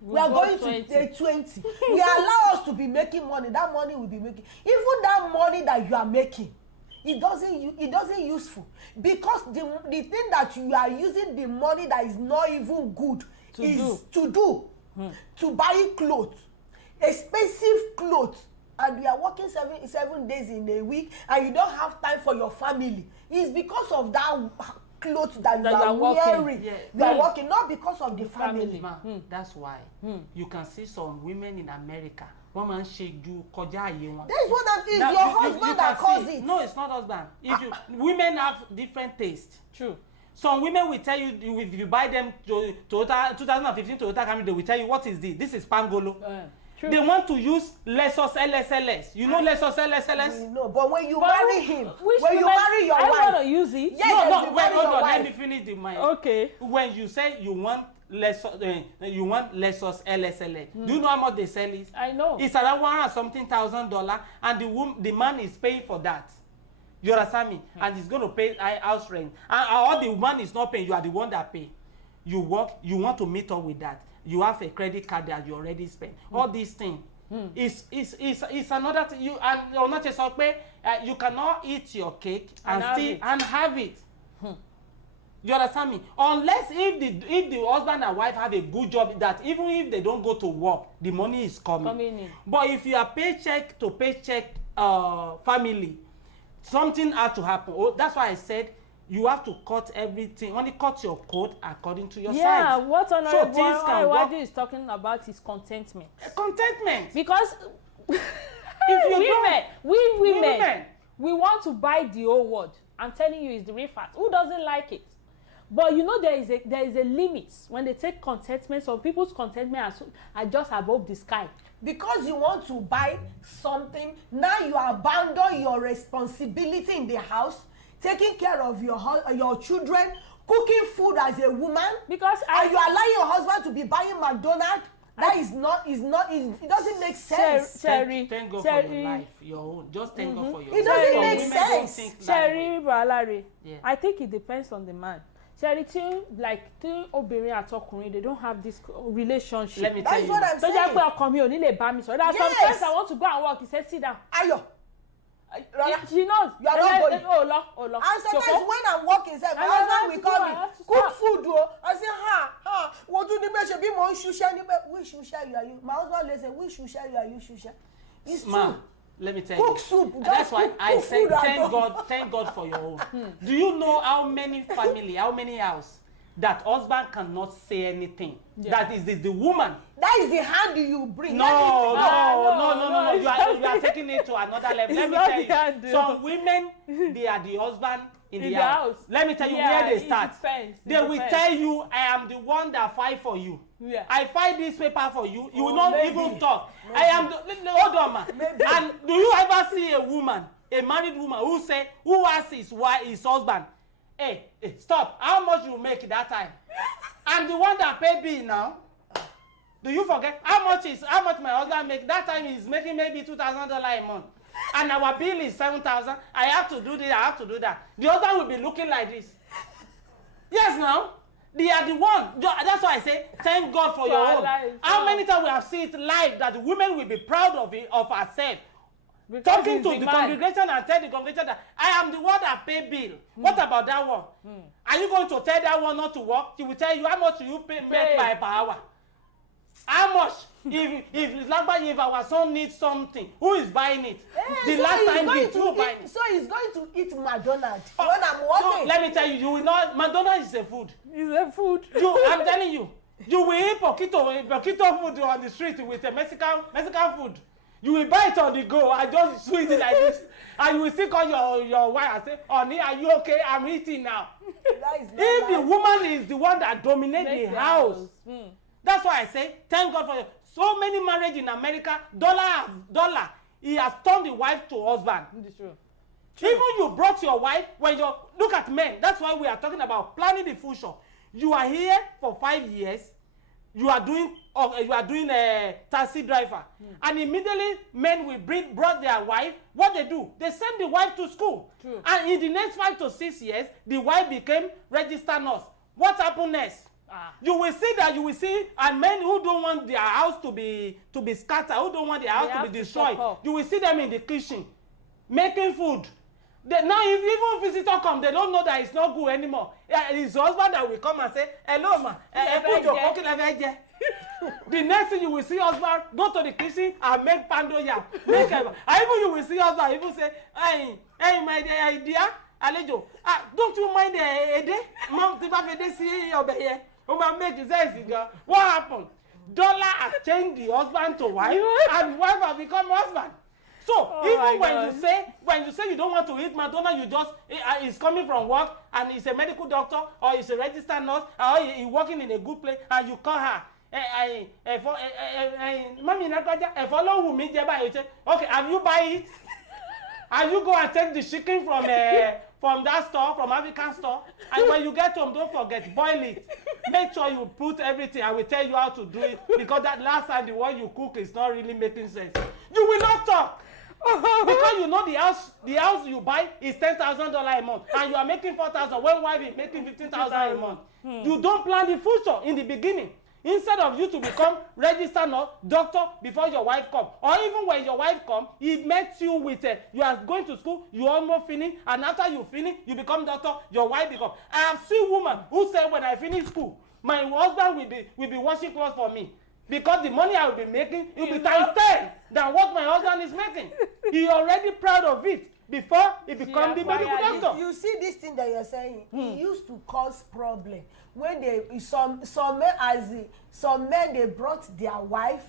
we are going 20. To day 20. We allow us to be making money. That money will be making. Even that money that you are making, it doesn't useful, because the thing that you are using the money that is not even good to buy clothes, expensive clothes, and you are working seven days in a week, and you don't have time for your family. It's because of that clothes that you are wearing. You are working, not because of the family. That's why you can see some women in America. One man shake you koja one. That's what is your husband that caused it. No, it's not husband. Women have different taste. True. Some women will tell you, if you buy them Toyota 2015 Toyota Camry, they will tell you, what is this? This is Pangolo. True. They want to use Lexus LSLS. You know Lexus LSLS? No, but when you marry him, when you marry your wife, I want to use it. Yes, no, wait, hold on. Let me finish the mind. Okay. When you say you want Lexus LSLS, do you know how much they sell it? I know. It's around $100,000, and the man is paying for that. You understand me? And he's going to pay house rent. And all the woman is not paying. You are the one that pay. You work. You want to meet up with that. You have a credit card that you already spent. All these things is another thing. You you cannot eat your cake and have it. You understand me? Unless if the husband and wife have a good job, that even if they don't go to work, the money is coming in. But if you are paycheck to paycheck family, something has to happen. That's why I said you have to cut everything. Only cut your coat according to your size. Yeah, what Honorable Wadi is talking about is contentment. Contentment. Because women, we want to buy the whole world. I'm telling you, it's the real fact. Who doesn't like it? But you know, there is a limit when they take contentment. Some people's contentment are just above the sky. Because you want to buy something, now you abandon your responsibility in the house, taking care of your children, cooking food as a woman, and you allow your husband to be buying McDonald's. It doesn't make sense. Thank God for your life, your own. Just thank God for your life. It doesn't make sense. Sherry Balari, I think it depends on the man. Sherry, tí obìnrin àtọkùnrin, they don't have this relationship. Let me tell you. That's what I'm saying. So jẹ́ pé ọkọ mi ò ní lè bá mi sọ. Sometimes I want to go and work. He said, sit down. Ayo. She knows. You are not going. Oh, lo. And sometimes when I'm working, my husband will call me, cook food, I say, what do you mean? Be more shusha. Which shusha you are you? My husband will say, which shusha you are you, shusha? It's true. Let me tell you. Cook soup. That's why I said thank God for your own. Do you know how many house that husband cannot say anything? That is the woman. That is the hand you bring. No. You are taking it to another level. Let me tell you. Some women, they are the husband in the house. Let me tell you where they start. They will tell you, I am the one that fight for you. Yeah. I fight this paper for you. You will not even talk. Maybe. I am hold on, man. Maybe. And do you ever see a married woman who asks his husband, hey, stop, how much you make that time? I'm the one that pay bill now. Do you forget how much my husband make? That time he's making maybe $2,000 a month. And our bill is 7,000. I have to do this, I have to do that. The husband will be looking like this. Yes, now. They are the one. That's why I say, thank God for your own. How many times we have seen it live that the women will be proud of herself. Talking to the congregation and tell the congregation that I am the one that pay bill. What about that one? Are you going to tell that one not to work? She will tell you how much you pay per hour. How much? If our son needs something, who is buying it? The last time who buying it? So he's going to eat McDonald's when I'm working. So let me tell you, you will not. McDonald's is a food. It's a food. I'm telling you, you will eat poquito food on the street with a Mexican food. You will buy it on the go and just squeeze it like this, and you will still call your wife and say, "Honey, are you okay? I'm eating now." If the woman is the one that dominates the house, that's why I say, thank God for so many marriages in America. Dollar, he has turned the wife to husband. It's true. Even you brought your wife when you look at men. That's why we are talking about planning the future. You are here for 5 years. You are doing a taxi driver, and immediately men will brought their wife. What they do? They send the wife to school. True. And in the next 5 to 6 years, the wife became registered nurse. What happened next? You will see and men who don't want their house to be scattered, who don't want their house to be destroyed, you will see them in the kitchen making food. Now if even visitor come, they don't know that it's not good anymore. His husband that will come and say, "Hello ma, the next thing you will see husband go to the kitchen and make pando yam, make and even you will see husband even say, hey my dear Alejo, don't you mind Ede? Mom, if I dey see over here, make sense, girl. What happened? Dollar has changed the husband to wife, and wife has become husband. So even when you say you don't want to eat McDonald's, you just he's coming from work and he's a medical doctor or he's a registered nurse or he's working in a good place, and you call her. Mommy, follow me. Okay, have you buy it? Have you go and take the chicken from that store, from African store? And when you get home, don't forget, boil it. Make sure you put everything. I will tell you how to do it, because that last time the one you cook is not really making sense. You will not talk. Because you know the house you buy is $10,000 a month, and you are making 4,000 when wife is making 15,000 a month. You don't plan the future in the beginning. Instead of you to become registered nurse, doctor before your wife come, or even when your wife come, he met you with you are going to school, you almost finish, and after you finish, you become doctor, your wife become. I have seen women who say, when I finish school, my husband will be washing clothes for me, because the money I will be making will be times 10 than what my husband is making. He already proud of it before he become the medical doctor. You see this thing that you're saying, it used to cause problem when some men they brought their wife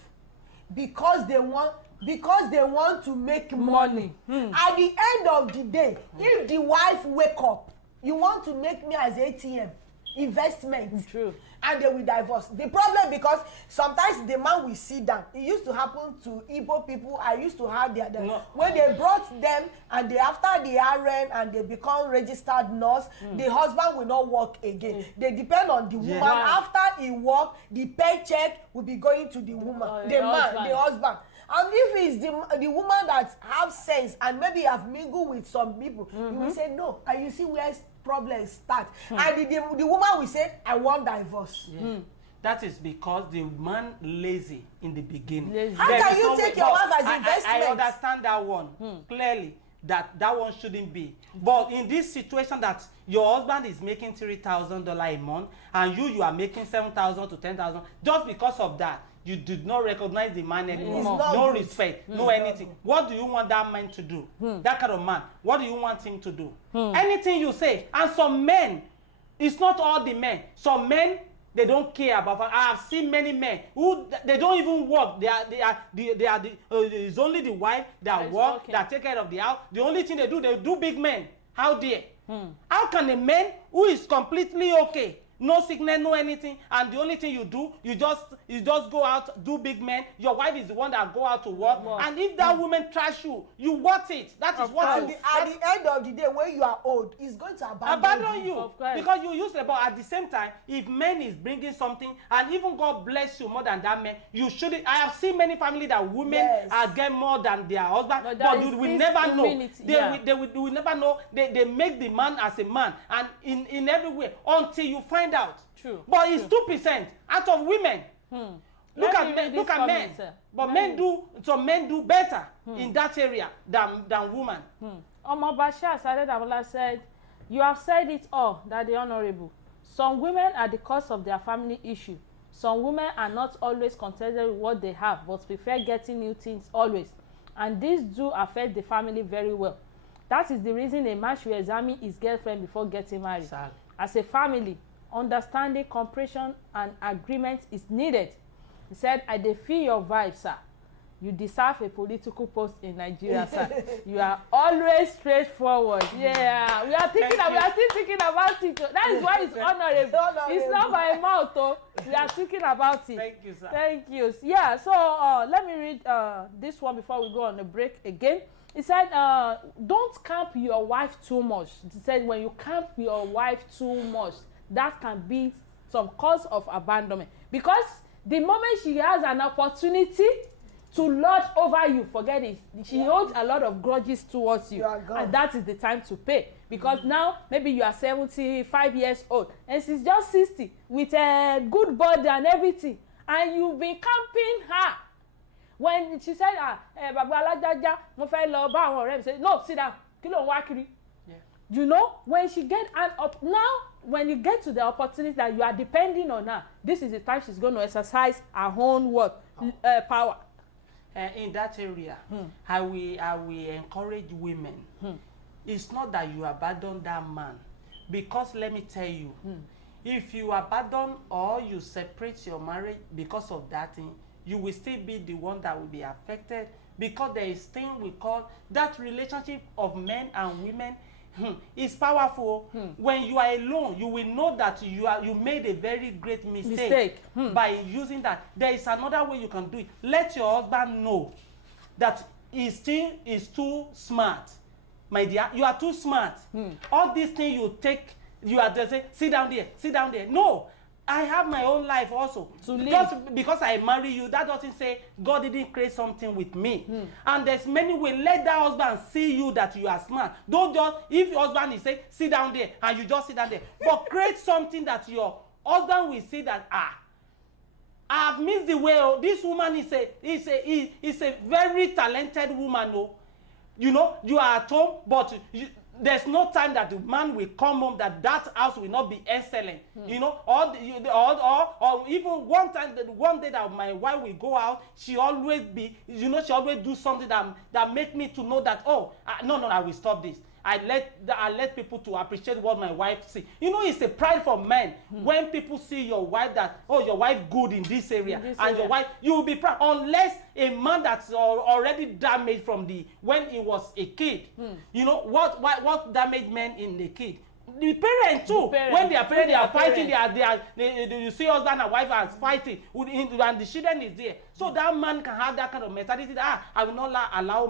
because they want to make money. At the end of the day, if the wife wake up, you want to make me as ATM investment. True. And they will divorce. The problem, because sometimes the man will sit down. It used to happen to Igbo people. I used to have when they brought them and after the RN and they become registered nurse, the husband will not work again. They depend on the woman. After he work, the paycheck will be going to the woman, the husband. And if it's the woman that have sense and maybe have mingled with some people, you will say no. And you see where problems start. And the woman will say, I want divorce. That is because the man lazy in the beginning. How can you take your wife as investment? I understand that one clearly. That one shouldn't be. But in this situation that your husband is making $3,000 a month and you are making $7,000 to $10,000, just because of that, you did not recognize the man anymore. No respect, no anything. What do you want that man to do? That kind of man, what do you want him to do? Anything you say. And some men, it's not all the men. Some men, they don't care about. I have seen many men who they don't even work. It's only the wife that work, that take care of the house. The only thing they do big men. How dare? How can a man who is completely okay, no sickness, no anything, and the only thing you do, you just go out, do big men. Your wife is the one that go out to work. And if that woman trash you, you want it. That is what you. At the end of the day, when you are old, it's going to abandon you. Because you use it. But at the same time, if man is bringing something, and even God bless you more than that man, you shouldn't. I have seen many families that women get more than their husband, but you will never know. They will never know. They make the man as a man, and in every way until you find out. True. But it's 2% out of women. Look at men. But men do better in that area than women. Bashir Sadeh said, you have said it all, that the honorable. Some women are the cause of their family issue. Some women are not always contented with what they have, but prefer getting new things always. And these do affect the family very well. That is the reason a man should examine his girlfriend before getting married. Exactly. As a family, understanding, comprehension, and agreement is needed. He said, I dey feel your vibe, sir. You deserve a political post in Nigeria, sir. You are always straightforward. Yeah, we are still thinking about it. That is why it's honorable. It's not by mouth, though. We are thinking about it. Thank you, sir. Thank you. Yeah, so let me read this one before we go on a break again. He said, don't camp your wife too much. He said, when you camp your wife too much, that can be some cause of abandonment. Because the moment she has an opportunity to lord over you, forget it. She holds a lot of grudges towards you. And that is the time to pay. Because now, maybe you are 75 years old, and she's just 60 with a good body and everything. And you've been camping her. When she said, Baba Alajaja, mo fẹ́ lọ bá àwọn ọ̀rẹ́ mi, say, no, sit down. Kí ló ń wá kiri? You know, when she get up now, when you get to the opportunity that you are depending on her, this is the time she's going to exercise her own power. In that area, I will encourage women. It's not that you abandon that man, because let me tell you, if you abandon or you separate your marriage because of that thing, you will still be the one that will be affected, because there is thing we call that relationship of men and women. Is powerful. When you are alone, you will know that you made a very great mistake. By using that. There is another way you can do it. Let your husband know that he still is too smart. My dear, you are too smart. All these things you take, you are just saying, sit down there, sit down there. No, I have my own life also. Just because I marry you, that doesn't say God didn't create something with me. And there's many ways. Let that husband see you that you are smart. Don't just, if your husband is saying, sit down there, and you just sit down there. But create something that your husband will see that, I've missed the way. Oh, this woman is a very talented woman. Oh, you know, you are at home, but there's no time that the man will come home that house will not be excellent. You know, or even one day that my wife will go out, she always be, you know, she always do something that make me to know that, no, I will stop this. I let people to appreciate what my wife see. You know, it's a pride for men when people see your wife that, your wife good in this area, your wife, you will be proud. Unless a man that's already damaged from when he was a kid. You know what damaged men in the kid? The parents too. When they are parents, they are fighting. You see husband and wife are fighting, and the children is there. So that man can have that kind of mentality. I will not allow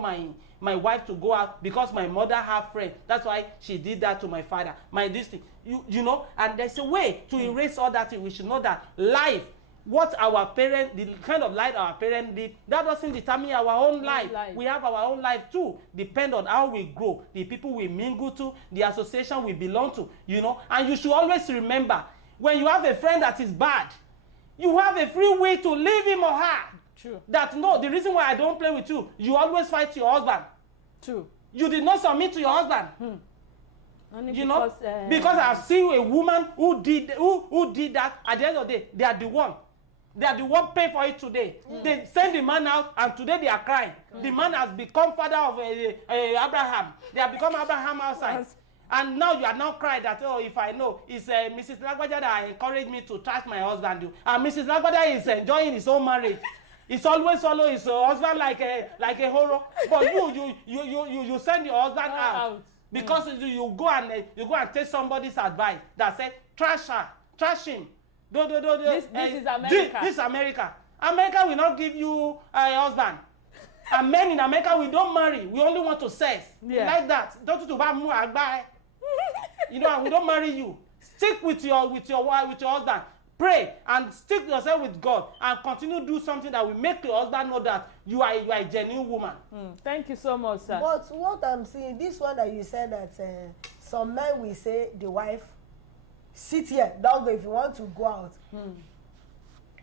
my wife to go out because my mother have friends. That's why she did that to my father. This thing, you know. And there's a way to erase all that thing. We should know that life, what our parents, the kind of life our parents did, that doesn't determine our own life. We have our own life too. Depend on how we grow, the people we mingle to, the association we belong to, you know. And you should always remember, when you have a friend that is bad, you have a free will to leave him or her. True. That no, the reason why I don't play with you, you always fight your husband. True. You did not submit to your husband. Because I've seen a woman who did that. At the end of the day, they are the one pay for it today. They send the man out, and today they are crying. The man has become father of Abraham. They have become Abraham outside. And now you are now crying that, if I know, it's Mrs. Lagbaja that encouraged me to trash my husband. And Mrs. Lagbaja is enjoying his own marriage. It's always follow his husband like a horror. But you send your husband out. Because you go and take somebody's advice that say, trash her, trash him. This is America. This is America. America will not give you a husband. And men in America, we don't marry. We only want to sex. Like that. You know, we don't marry you. Stick with your wife, with your husband. Pray and stick yourself with God and continue to do something that will make your husband know that you are a genuine woman. Thank you so much, sir. But what I'm seeing, this one that you said that some men will say the wife, sit here, don't go if you want to go out.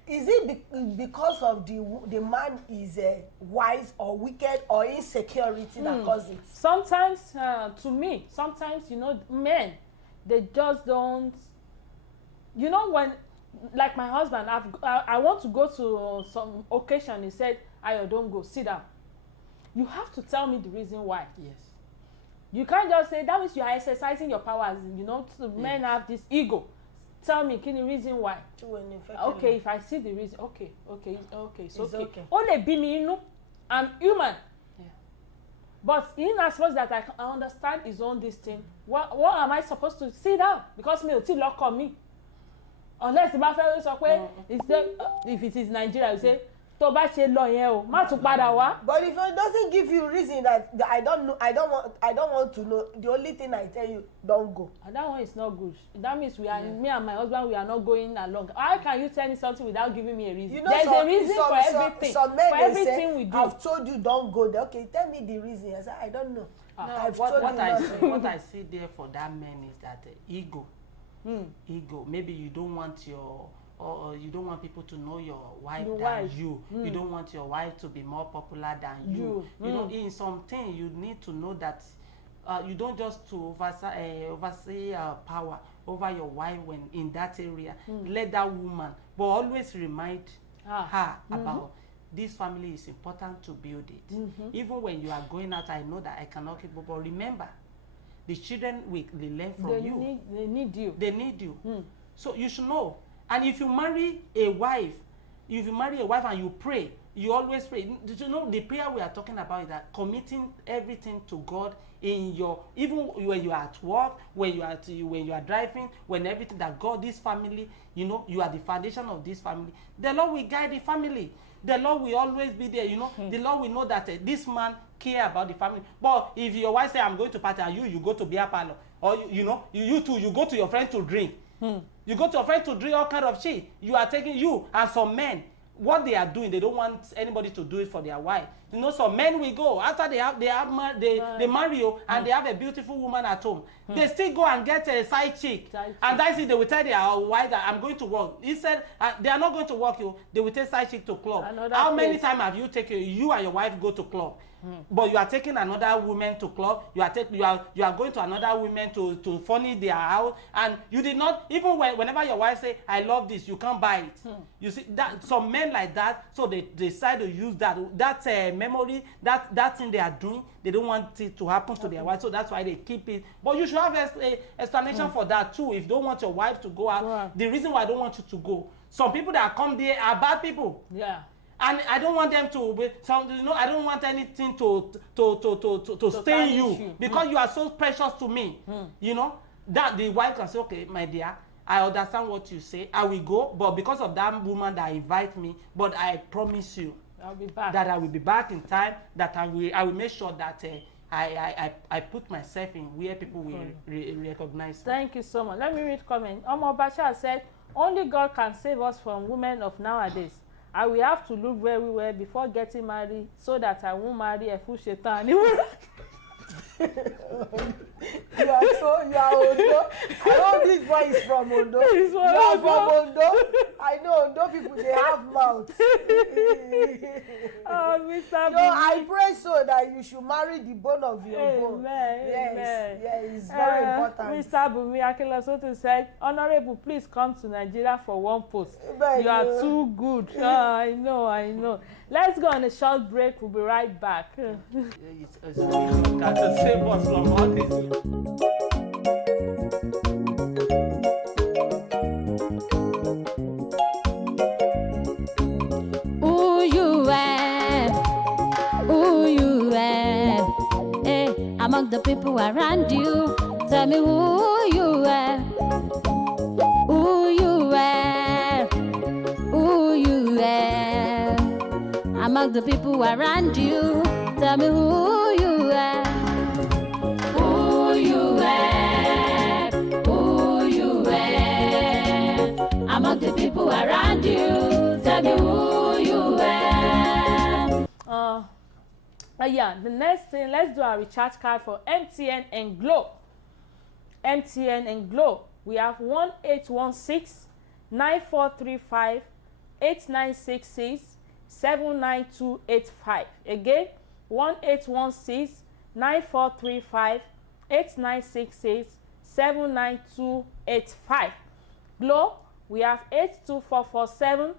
Is it because of the man is wise or wicked or insecurity that causes it? Sometimes, to me, sometimes, you know, men, they just don't, you know, when like my husband, I want to go to some occasion. He said, Ayo, don't go, sit down. You have to tell me the reason why. Yes. You can't just say that means you are exercising your powers. You know, men have this ego. Tell me, can the reason why? Okay, if I see the reason, okay, it's okay. Only be me, you know, I'm human. Yeah. But in as much that I understand his own this thing, what am I supposed to sit down? Because me still lock on me. Unless the buffalo is okay, if it is Nigeria, you say, tó bá ṣe lọ yẹn o, má tún padà wá. But if it doesn't give you reason that I don't know, I don't want to know, the only thing I tell you, don't go. And that one is not good. That means me and my husband, we are not going along. How can you tell me something without giving me a reason? You know, there's a reason for everything. Some men, for everything we do. I've told you don't go there. Okay, tell me the reason. I said, I don't know. No, what I see there for that man is that ego. Ego. Maybe you don't want or you don't want people to know your wife than you. You don't want your wife to be more popular than you. You know, in something you need to know that you don't just to oversee power over your wife when in that area. Let that woman, but always remind her about this family is important to build it. Even when you are going out, I know that I cannot keep up, but remember, the children will learn from you. They need you. They need you. So you should know. And if you marry a wife, and you pray, you always pray. Did you know the prayer we are talking about is that committing everything to God in your, even when you are at work, when you are driving, when everything, that God, this family, you know, you are the foundation of this family. The Lord will guide the family. The Lord will always be there, you know. The Lord will know that this man care about the family. But if your wife say, I'm going to party, and you go to beer parlor, or you know, you go to your friend to drink. You go to your friend to drink all kind of shit. You are taking and some men, what they are doing, they don't want anybody to do it for their wife. You know, some men will go after they marry you and they have a beautiful woman at home. They still go and get a side chick. And that's it. They will tell their wife that I'm going to work. He said they are not going to work you. They will take side chick to club. How many times have you taken you and your wife go to club? But you are taking another woman to club. You are going to another woman to furnish their house, and you did not even whenever your wife say I love this, you can't buy it. You see that some men like that, so they decide to use that memory, that thing they are doing. They don't want it to happen to their wife, so that's why they keep it. But you should have a explanation for that too. If you don't want your wife to go out, the reason why I don't want you to go. Some people that come there are bad people. Yeah. And I don't want them to be you know, I don't want anything to stain you because you are so precious to me. You know, that the wife can say, okay, my dear, I understand what you say. I will go, but because of that woman that invite me, but I promise you I'll be back. That I will be back in time, that I will make sure that I put myself in where people will recognize me. Thank you so much. Let me read comment. Omo Basha said, only God can save us from women of nowadays. I will have to look very well before getting married so that I won't marry a full shaitan. You are Ondo. I know this boy is from Ondo. You are from Ondo. I know Ondo people, they have mouths. Oh, Mr. No, I pray so that you should marry the bone of your bone. Yes, it's very important. Mr. Bumi Akilasotu said, Honorable, please come to Nigeria for one post. You are too good. I know. Let's go on a short break. We'll be right back. It's really got to save us from all this. Among the people around you, tell me who you are. Who you are. Who you are. Among the people around you, tell me who you are. Who you are. Who you are. Among the people around you, tell me who you are. Yeah, the next thing, let's do our recharge card for MTN and Glo. MTN and Glo. We have 1816-9435-8966-79285. Again, 1816-9435-8966-79285. Glo We have 82447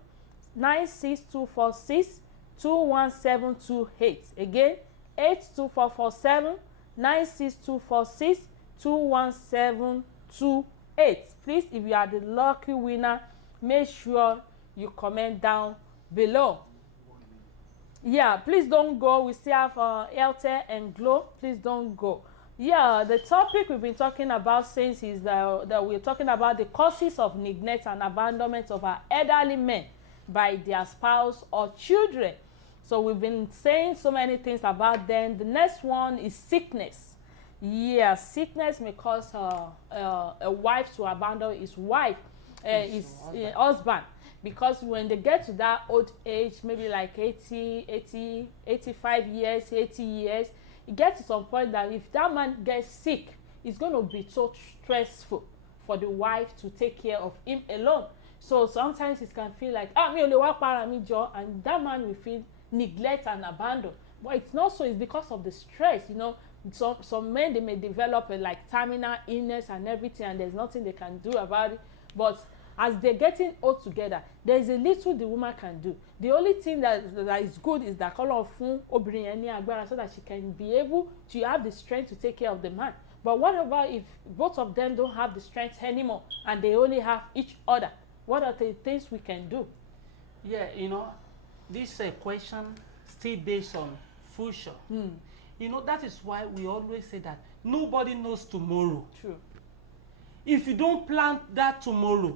96246 21728. Again, 82447 96246 21728. Please, if you are the lucky winner, make sure you comment down below. Yeah, please don't go. We still have Airtel and Glow. Please don't go. Yeah, the topic we've been talking about since is that we're talking about the causes of neglect and abandonment of our elderly men by their spouse or children. So we've been saying so many things about them. The next one is sickness. Yeah, sickness may cause a wife to abandon his wife, his husband. Because when they get to that old age, maybe like 85 years, 80 years, it gets to some point that if that man gets sick, it's going to be so stressful for the wife to take care of him alone. So sometimes it can feel like, me only work para me job, and that man will feel neglect and abandoned. But it's not so. It's because of the stress, you know. Some men, they may develop a like terminal illness and everything, and there's nothing they can do about it. But as they're getting old together, there is a little the woman can do. The only thing that is good is that color fun agbára, so that she can be able to have the strength to take care of the man. But what about if both of them don't have the strength anymore and they only have each other? What are the things we can do? Yeah, you know, this question still based on future. You know, that is why we always say that nobody knows tomorrow. True. If you don't plan that tomorrow,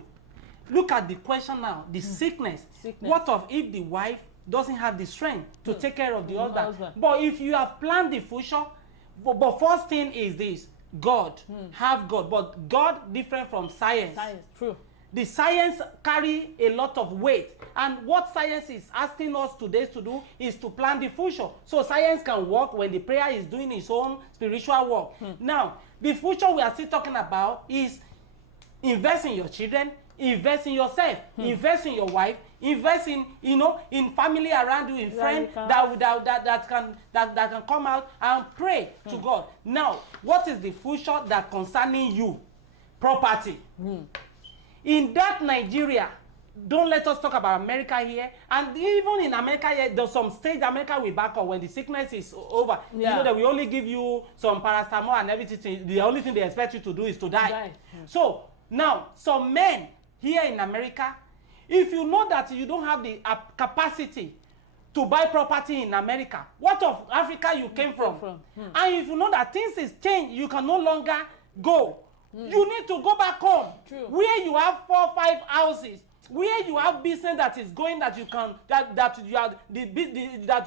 look at the question now, the sickness. What of if the wife doesn't have the strength to take care of the husband? But if you have planned the future, but first thing is this, God, have God. But God different from science. Science, true. The science carry a lot of weight, and what science is asking us today to do is to plan the future, so science can work when the prayer is doing its own spiritual work. Now, the future we are still talking about is invest in your children, invest in yourself, invest in your wife, invest in, you know, in family around you, in friends that can come out and pray to God. Now, what is the future that concerning you? Property. In that Nigeria, don't let us talk about America here. And even in America here, there's some stage America will back up when the sickness is over. You know that we only give you some paracetamol and everything. The only thing they expect you to do is to die. So now, some men here in America, if you know that you don't have the capacity to buy property in America, what of Africa you came from? And if you know that things is changed, you can no longer go. You need to go back home. Where you have 4 or 5 houses, where you have business that is going, that you can that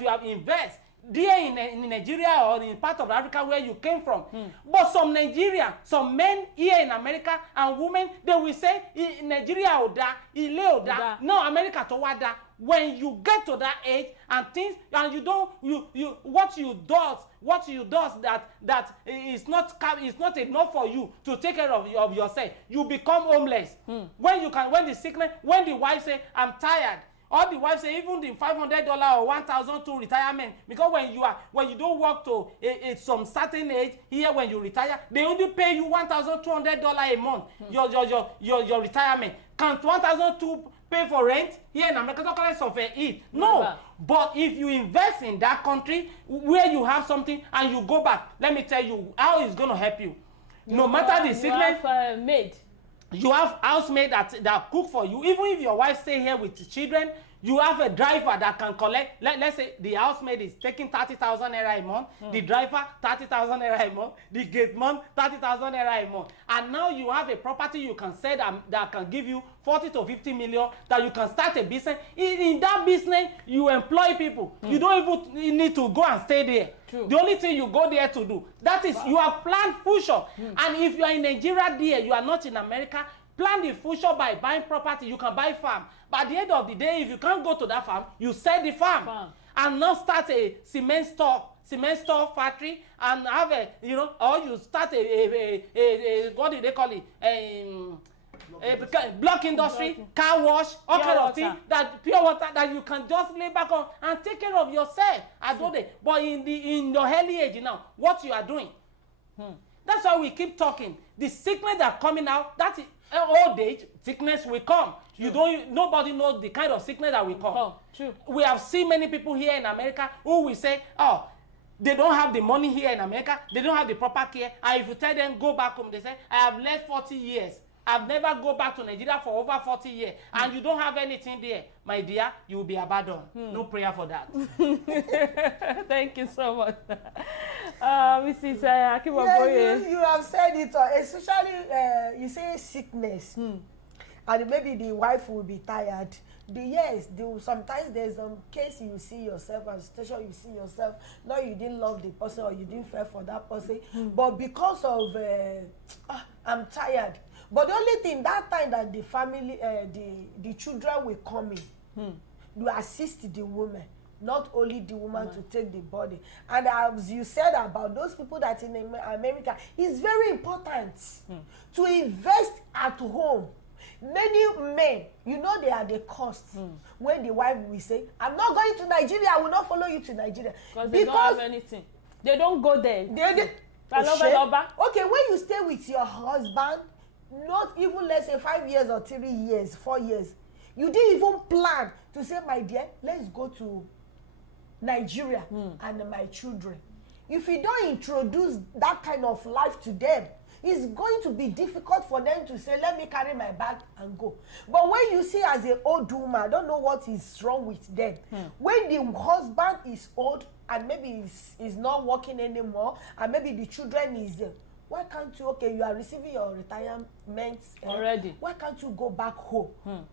you have invest there in Nigeria or in part of Africa where you came from. But some Nigerian, some men here in America and women, they will say Nigeria oda, ile oda, no America to wada. When you get to that age and things, and you don't, what you does that is not enough for you to take care of yourself, you become homeless. When the sickness, when the wife say I'm tired, or the wife say even the $500 or $1,000 to retirement, because when you don't work to some certain age here, when you retire, they only pay you $1,200 a month. Your retirement. Can $1,200 pay for rent here in America? Don't collect of it. No. Never. But if you invest in that country where you have something and you go back, let me tell you how it's going to help you. No matter the sickness, maid. You have housemaid that cook for you. Even if your wife stay here with the children, you have a driver that can collect. Let's say the housemaid is taking 30,000 naira a month, the driver 30,000 naira a month, the gate man 30,000 naira a month, and now you have a property you can sell that can give you 40 to 50 million, that you can start a business. In that business, you employ people. You don't even need to go and stay there. True. The only thing you go there to do, that is, you have planned future. And if you are in Nigeria there, you are not in America, plan the future by buying property. You can buy farm. But at the end of the day, if you can't go to that farm, you sell the farm. And now start a cement store factory, and have a, you know, or you start a what do they call it? Block industry, car wash, all kind of things, that pure water that you can just lay back on and take care of yourself. But in your early age now, what you are doing, That's why we keep talking. The sickness that are coming out, that is old age sickness will come. True. Nobody knows the kind of sickness that will come. Oh, true. We have seen many people here in America who will say, oh, they don't have the money here in America, they don't have the proper care, and if you tell them go back home, they say, I have left 40 years. I've never go back to Nigeria for over 40 years, and you don't have anything there. My dear, you will be abandoned. No prayer for that. Thank you so much. Mrs. Akiboboye. You have said it, especially you say sickness, and maybe the wife will be tired. Sometimes there's case you see yourself and situation you see yourself. No, you didn't love the person or you didn't care for that person, but because of I'm tired. But the only thing that time that the family, the children will come in, you assist the woman, not only the woman to take the body. And as you said about those people that in America, it's very important to invest at home. Many men, they are the cost. When the wife will say, I'm not going to Nigeria, I will not follow you to Nigeria. Because they don't have anything. They don't go there. Okay, when you stay with your husband, not even let's say 5 years or 3 years, 4 years, you didn't even plan to say, my dear, let's go to Nigeria and my children. If you don't introduce that kind of life to them, it's going to be difficult for them to say, let me carry my bag and go. But when you see as an old woman, I don't know what is wrong with them. When the husband is old and maybe is not working anymore, and maybe the children is there, why can't you, you are receiving your retirement already. Why can't you go back home?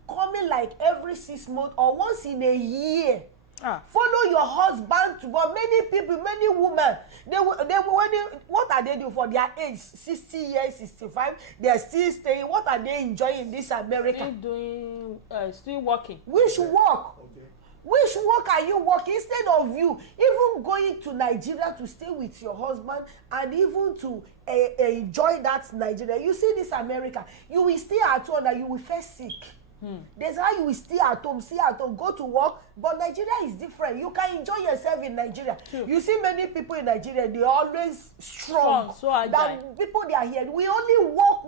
Coming like every 6 months or once in a year. Follow your husband to go. Many people, many women, what are they doing for their age? 60 years, 65, they are still staying. What are they enjoying in this America? Still working. Which work? Which work are you working? Instead of you even going to Nigeria to stay with your husband and even to enjoy that Nigeria. You see this America, you will stay at home and you will first sick. That's how you will stay at home, go to work. But Nigeria is different. You can enjoy yourself in Nigeria. True. You see many people in Nigeria, they are always strong. So agile. People they are here, we only walk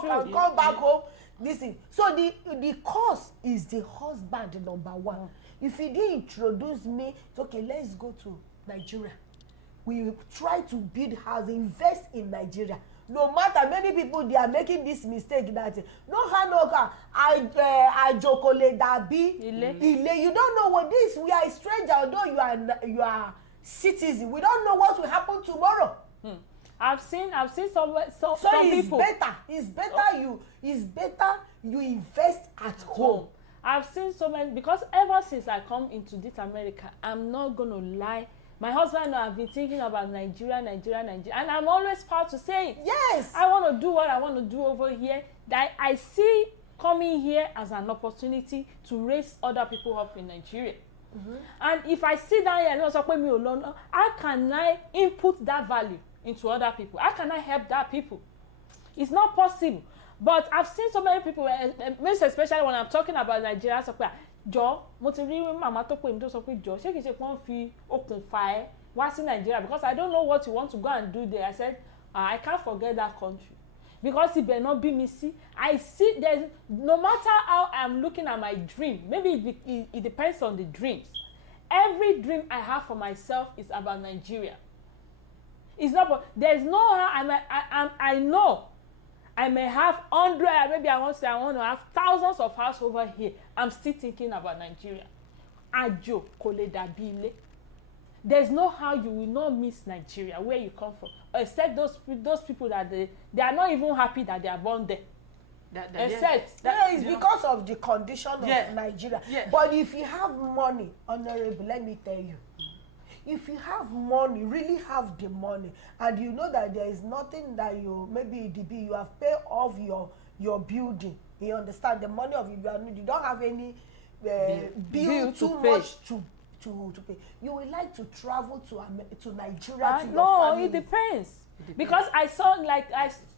True. And come back home. Listen, so the cause is the husband, number one. If he didn't introduce me, okay, let's go to Nigeria. We try to build house, invest in Nigeria. No matter many people, they are making this mistake that I jokole dabi ile. You don't know what this. We are a stranger, although you are citizen. We don't know what will happen tomorrow. I've seen some it's people. It's better you invest at home. I've seen so many, because ever since I come into this America, I'm not gonna lie. My husband and I have been thinking about Nigeria, and I'm always proud to say it. Yes. I want to do what I want to do over here. That I see coming here as an opportunity to raise other people up in Nigeria. And if I sit down here and how can I input that value into other people? How can I help that people? It's not possible. But I've seen so many people, most especially when I'm talking about Nigeria, jọ mo ti rí màmá tó pè mí tó sọ pé jọ ṣé kìí ṣe pé wọ́n fi okùn fà ẹ́ wá sí Nigeria, because I don't know what you want to go and do there. I said I can't forget that country, because ibẹ̀ náà bí mi sí. I see there's, no matter how I'm looking at my dream, maybe it depends on the dreams. Every dream I have for myself is about Nigeria. It's not, but there's no how I know I may have 100, maybe I want to have thousands of houses over here. I'm still thinking about Nigeria. Ajo kole dabi ile. There's no how you will not miss Nigeria, where you come from, except those people that they are not even happy that they are born there. It's because of the condition of Nigeria. Yeah. But if you have money, honorable, let me tell you, if you have money, really have the money, and you know that there is nothing that you, maybe you have paid off your building, you understand, the money of you don't have any bill too much to pay. You would like to travel to Nigeria to your family. It depends. Because I saw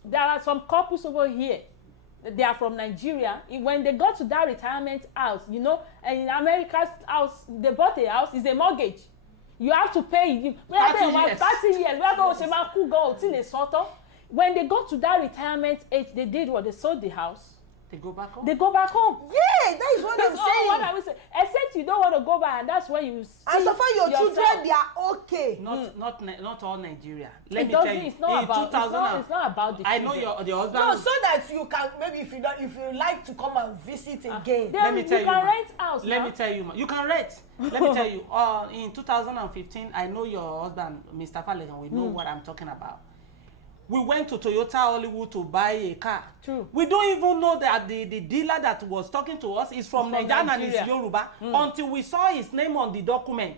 there are some couples over here. They are from Nigeria. When they go to that retirement house, in America's house, they bought a house, it's a mortgage. you have to pay you. 30 years. We have to go when they got to that retirement age, they did what? They sold the house. They go back home. They go back home. Yeah, that is what I'm saying. What I will say. Except you don't want to go back, and that's when you see. And so far, your children, they are okay. Not all Nigeria. Let me tell you. It's not about the. I know your husband. No, so that you can maybe if you like to come and visit again. Let me tell you. You can rent house. Let me tell you, you can rent. Let me tell you. In 2015, I know your husband, Mr. Fallegan. We know what I'm talking about. We went to Toyota Hollywood to buy a car. True. We don't even know that the dealer that was talking to us is from Nigeria and is Yoruba until we saw his name on the document.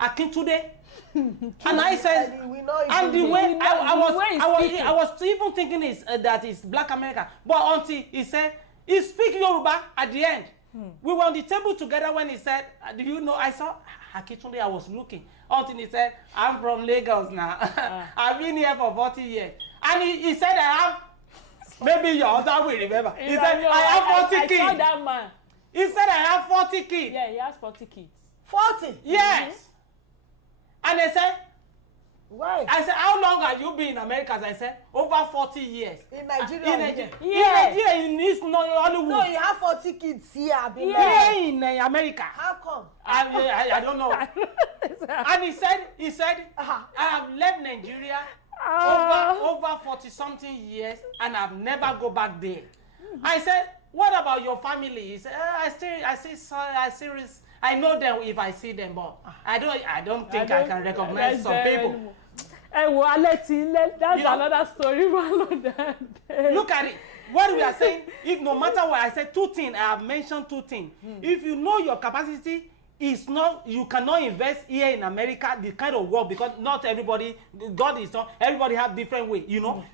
Akintunde. And I said, and the way I was even thinking is that it's Black America. But until he said, he speak Yoruba at the end. We were on the table together when he said, do you know, I saw Akintunde, I was looking. Until he said, I'm from Lagos now. I've been here for 40 years. And he said, I have, maybe your husband will remember. He said, I have 40 kids. I saw that man. He said, I have 40 kids. Yeah, he has 40 kids. 40? Yes. And they said, why? I said, how long have you been in America? I said, over 40 years. In Nigeria? In East Hollywood. No, you have 40 kids here. Here in America. How come? I don't know. And he said, I have left Nigeria over 40-something years and I've never go back there. I said, what about your family? He said, I know them if I see them, but I don't think I can recognize some people. That's another story. Look at it. What we are saying, if no matter what, I said two things, I have mentioned two things. If you know your capacity is not, you cannot invest here in America, the kind of work, because not everybody, God is not, everybody have different way,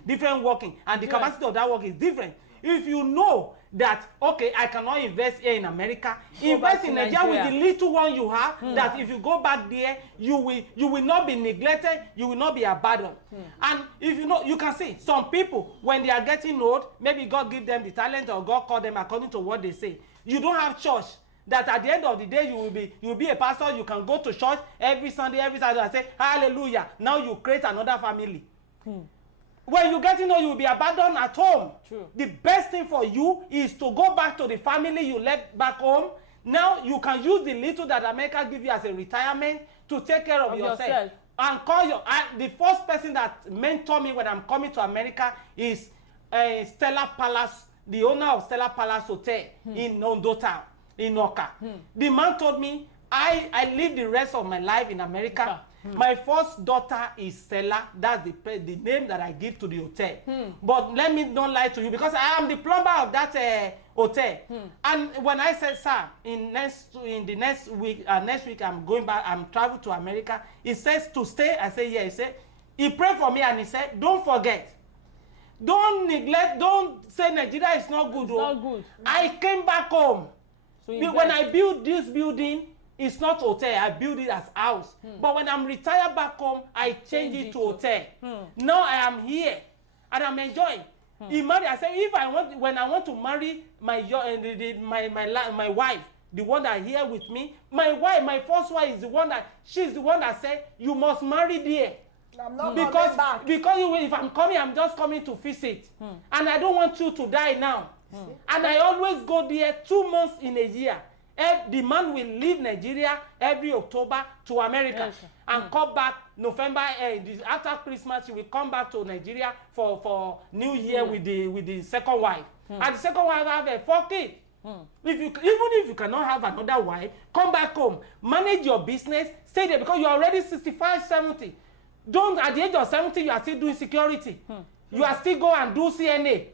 different working, and the capacity of that work is different. If you know that, okay, I cannot invest here in America, invest in Nigeria with the little one you have, that if you go back there, you will not be neglected, you will not be abandoned. And if you know, you can see some people, when they are getting old, maybe God give them the talent or God call them according to what they say. You don't have church. That at the end of the day, you will be a pastor, you can go to church every Sunday and say, hallelujah. Now you create another family. When you get old, you will be abandoned at home. True. The best thing for you is to go back to the family you left back home. Now you can use the little that America give you as a retirement to take care of yourself. And call the first person that mentored me when I'm coming to America is Stella Palace, the owner of Stella Palace Hotel in Ondo Town, in Oka. The man told me, I live the rest of my life in America. My first daughter is Stella. That's the name that I give to the hotel. But let me not lie to you, because I am the plumber of that hotel. And when I said, sir, next week I'm going back, I'm traveling to America. He says to stay. I say, yeah. He said, he prayed for me and he said, don't forget. Don't neglect, don't say Nigeria is not good. It's not good. I came back home. So when I built this building, it's not hotel, I build it as house. But when I'm retired back home, I change it to hotel. Now I am here and I'm enjoying. I said, when I want to marry my wife, the one that here with me, my first wife is she's the one that said, you must marry there. I'm not coming back. Because if I'm coming, I'm just coming to visit. And I don't want you to die now. And I always go there 2 months in a year. The man will leave Nigeria every October to America and come back November. After Christmas, he will come back to Nigeria for New Year with the second wife. And the second wife have 4 kids. Even if you cannot have another wife, come back home, manage your business, stay there, because you're already 65, 70. Don't, at the age of 70, you are still doing security. You are still go and do CNA.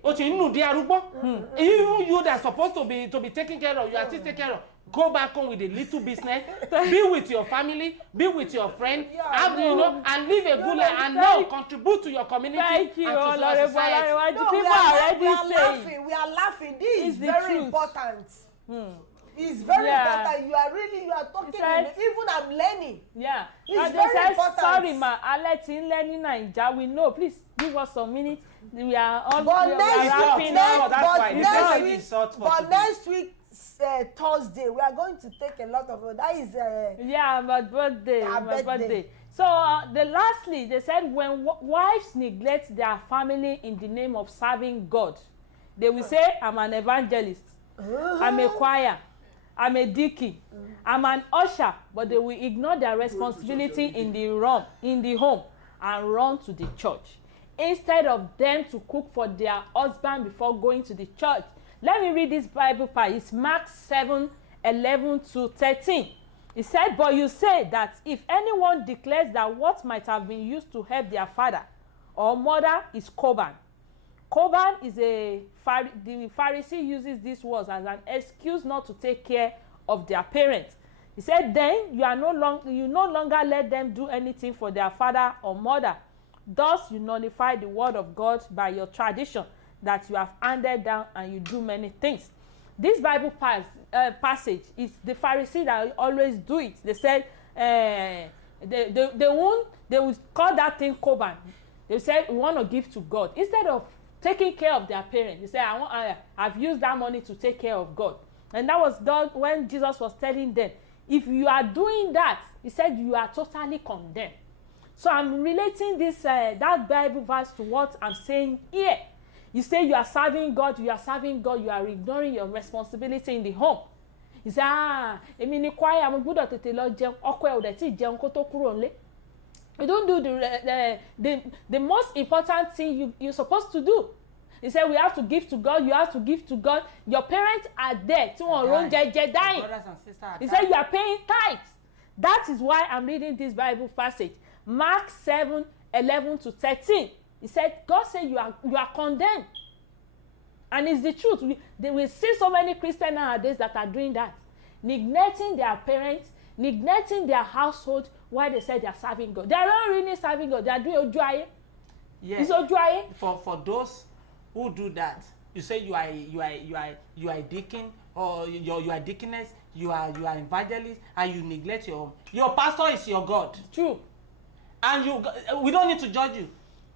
Even you that are supposed to be taken care of, you are still taken care of. Go back home with a little business, be with your family, be with your friend, and live a good life, and now contribute to your community. Thank you, and to society. We are laughing. This is very important. It's very important. You are talking. Even I'm learning. Yeah. It's very important. Sorry, ma. I let in learning Naija. We know. Please give us some minutes. We are all wrapping up. That's why But next week, Thursday we are going to take a lot of that is yeah, my birthday. So lastly they said when wives neglect their family in the name of serving God, they will say I'm an evangelist, I'm a choir, I'm a deacon, I'm an usher, but they will ignore their responsibility in the home and run to the church instead of them to cook for their husband before going to the church. Let me read this Bible part. It's Mark 7:11-13. It said, but you say that if anyone declares that what might have been used to help their father or mother is Corban. Corban is the Pharisee uses these words as an excuse not to take care of their parents. He said, then you no longer let them do anything for their father or mother. Thus you nullify the word of God by your tradition that you have handed down, and you do many things. This Bible passage is the Pharisee that always do it. They said they will call that thing Corban. They said we want to give to God instead of taking care of their parents. They said I've used that money to take care of God, and that was done when Jesus was telling them, if you are doing that, he said you are totally condemned. So I'm relating this that Bible verse to what I'm saying here. You say you are serving God, you are ignoring your responsibility in the home. You say, èmi ni choir, mo gbọ́dọ̀ tètè lọ jẹun, ọkọ ẹ ò dẹ̀ tí jẹun kó tó kúrò nílé. You don't do the most important thing you're supposed to do. He said we have to give to God, you have to give to God. Your parents are there, tí wọ́n ron jẹjẹ dying. He said you are paying tithes. That is why I'm reading this Bible passage. Mark 7:11-13. He said, God said you are condemned. And it's the truth. We see so many Christians nowadays that are doing that. Neglecting their parents, neglecting their household while they say they are serving God. They are not really serving God. They are doing ojuaye. Yes. It's ojuaye. For those who do that, you say you are a deacon, or you are deaconess, you are evangelist, and you neglect your pastor is your God. True. And we don't need to judge you.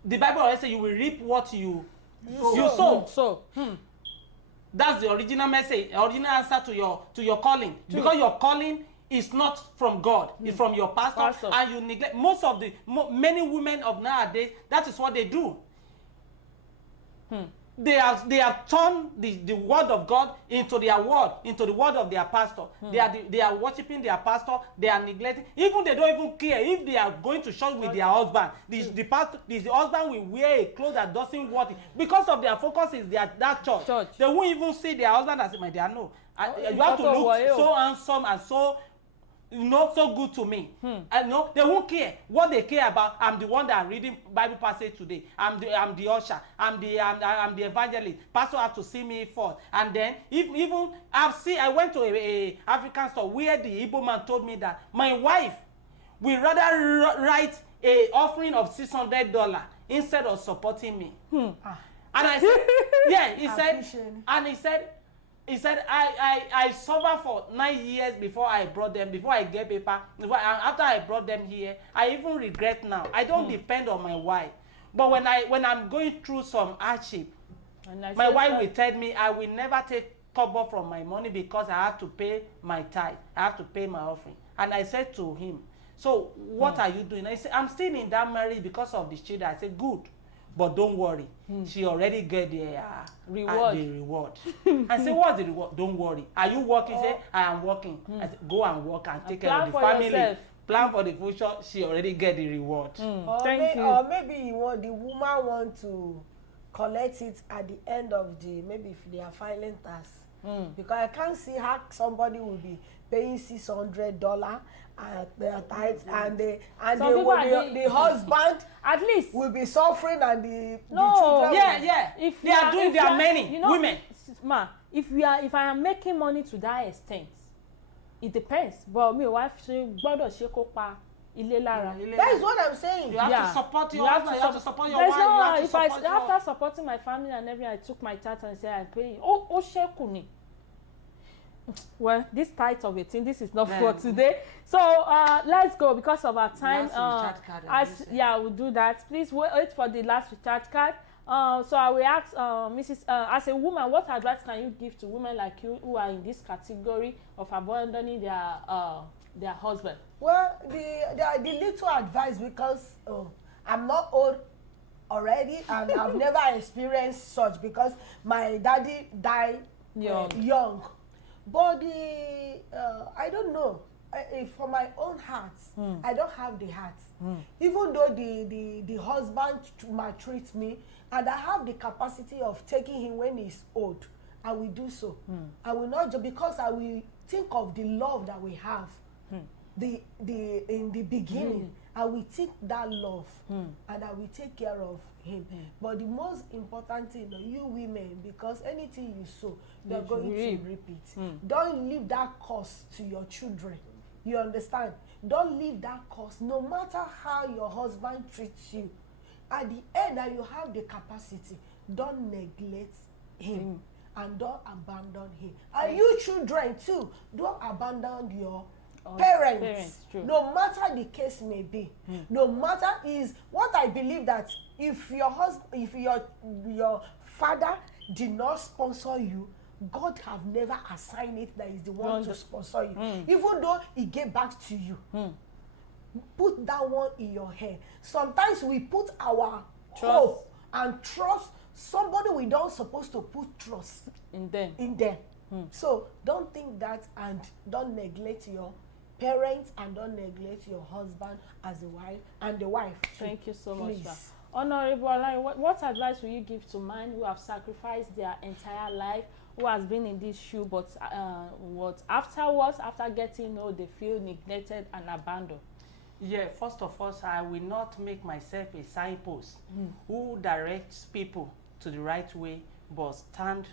The Bible always says you will reap what you sow. That's the original message, original answer to your calling. True. Because your calling is not from God, it's from your pastor. And you neglect many women of nowadays. That is what they do. They have turned the word of God into their word, into the word of their pastor. They are worshiping their pastor. They are neglecting. Even they don't even care if they are going to church with their husband. The husband will wear a clothes that doesn't work because of their focus is that church. They won't even see their husband as my dear. No, you have to look so handsome and so. Not so good to me. I know they won't care. What they care about, I'm the one that reading Bible passage today. I'm the usher. I'm the evangelist. Pastor has to see me first. And then I went to a African store where the Igbo man told me that my wife will rather write a offering of $600 instead of supporting me. And I said, yeah, he said, I suffered for 9 years before I brought them, before I get paper. After I brought them here, I even regret now. I don't depend on my wife. But when I'm going through some hardship, my wife will tell me I will never take kobo from my money because I have to pay my tithe. I have to pay my offering. And I said to him, so what are you doing? I said, I'm still in that marriage because of the children. I said, good. But don't worry, she already get the reward. I said, what's the reward? Don't worry. Are you working? She said, I am working. I said, go and work and take care of the family. Yourself. Plan for the future. She already get the reward. Thank you. Or maybe the woman want to collect it at the end of maybe if they are filing tax. Because I can't see how somebody will be paying $600 their tithes and the husband at least will be suffering and the children. Yeah. If they are doing, there are many women. If I am making money to that extent, it depends. But my wife gbọ́dọ̀ ṣe kó pa ilé lára. That is what I'm saying. You have to support your husband. You have to support your wife. After supporting my family and everything, I took my tithe and said I pay. Oh, ṣẹ́kù ni. Well, this type of a thing, this is not for today. So let's go because of our time. We'll do that. Please wait for the last recharge card. So I will ask Mrs. As a woman, what advice can you give to women like you who are in this category of abandoning their husband? Well, the little advice, because I'm not old already and I've never experienced such, because my daddy died young. But I don't know. For my own heart, I don't have the heart. Even though the husband maltreats me, and I have the capacity of taking him when he's old, I will do so. I will not just, because I will think of the love that we have. In the beginning, I will take that love and I will take care of him. But the most important thing, you women, because anything you sow, you're going to reap it. Don't leave that curse to your children. You understand? Don't leave that curse, no matter how your husband treats you. At the end, that you have the capacity, don't neglect him and don't abandon him. And you children too, don't abandon your parents. No matter the case may be. No matter is what I believe, that if your husband, if your father did not sponsor you, God have never assigned it that is the one to sponsor you. Even though he gave back to you. Put that one in your head. Sometimes we put our hope and trust somebody we don't supposed to put trust in them. So don't think that, and don't neglect your parents, and don't neglect your husband as a wife, and the wife too. Thank you so much, sir. Honorable Alain, what advice will you give to men who have sacrificed their entire life, who has been in this shoe, but what afterwards, after getting old, they feel neglected and abandoned? Yeah, first of all, I will not make myself a signpost who directs people to the right way, but stand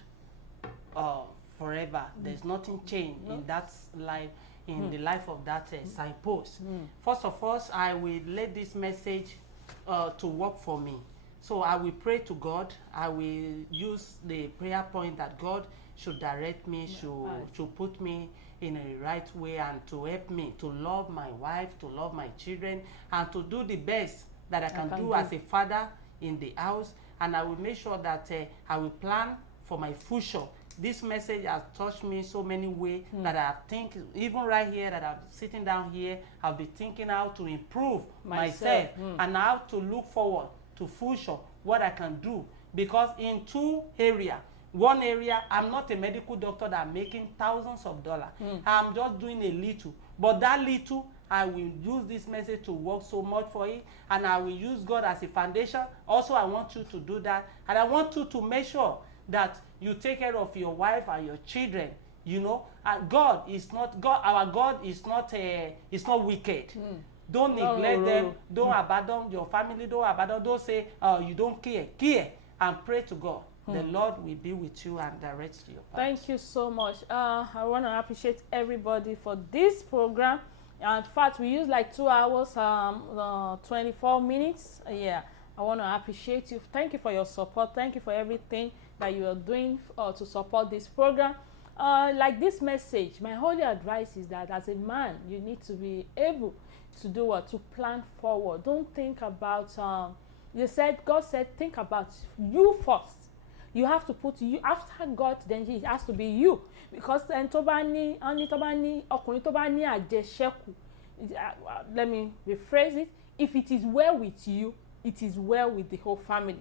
forever. There's nothing changed in that life, in the life of that signpost. First of all, I will let this message to work for me. So I will pray to God. I will use the prayer point that God should direct me, should put me in a right way, and to help me to love my wife, to love my children, and to do the best that I can do as a father in the house. And I will make sure that I will plan for my future. This message has touched me so many ways that I think, even right here that I'm sitting down here, I'll be thinking how to improve myself and how to look forward to future, what I can do. Because in two areas, one area, I'm not a medical doctor that I'm making thousands of dollars. I'm just doing a little. But that little, I will use this message to work so much for it, and I will use God as a foundation. Also, I want you to do that, and I want you to make sure that you take care of your wife and your children. You know, and God is not God. Our God is not wicked. Don't neglect them. Don't abandon your family. Don't abandon. Don't say you don't care. Care and pray to God. The Lord will be with you and direct your path. Thank you so much. I want to appreciate everybody for this program. In fact, we use like 2 hours, 24 minutes. Yeah, I want to appreciate you. Thank you for your support. Thank you for everything that you are doing to support this program. Like this message, my only advice is that as a man, you need to be able to do what? To plan forward. Don't think about, God said, think about you first. You have to put you after God, then it has to be you, because let me rephrase it. If it is well with you, it is well with the whole family.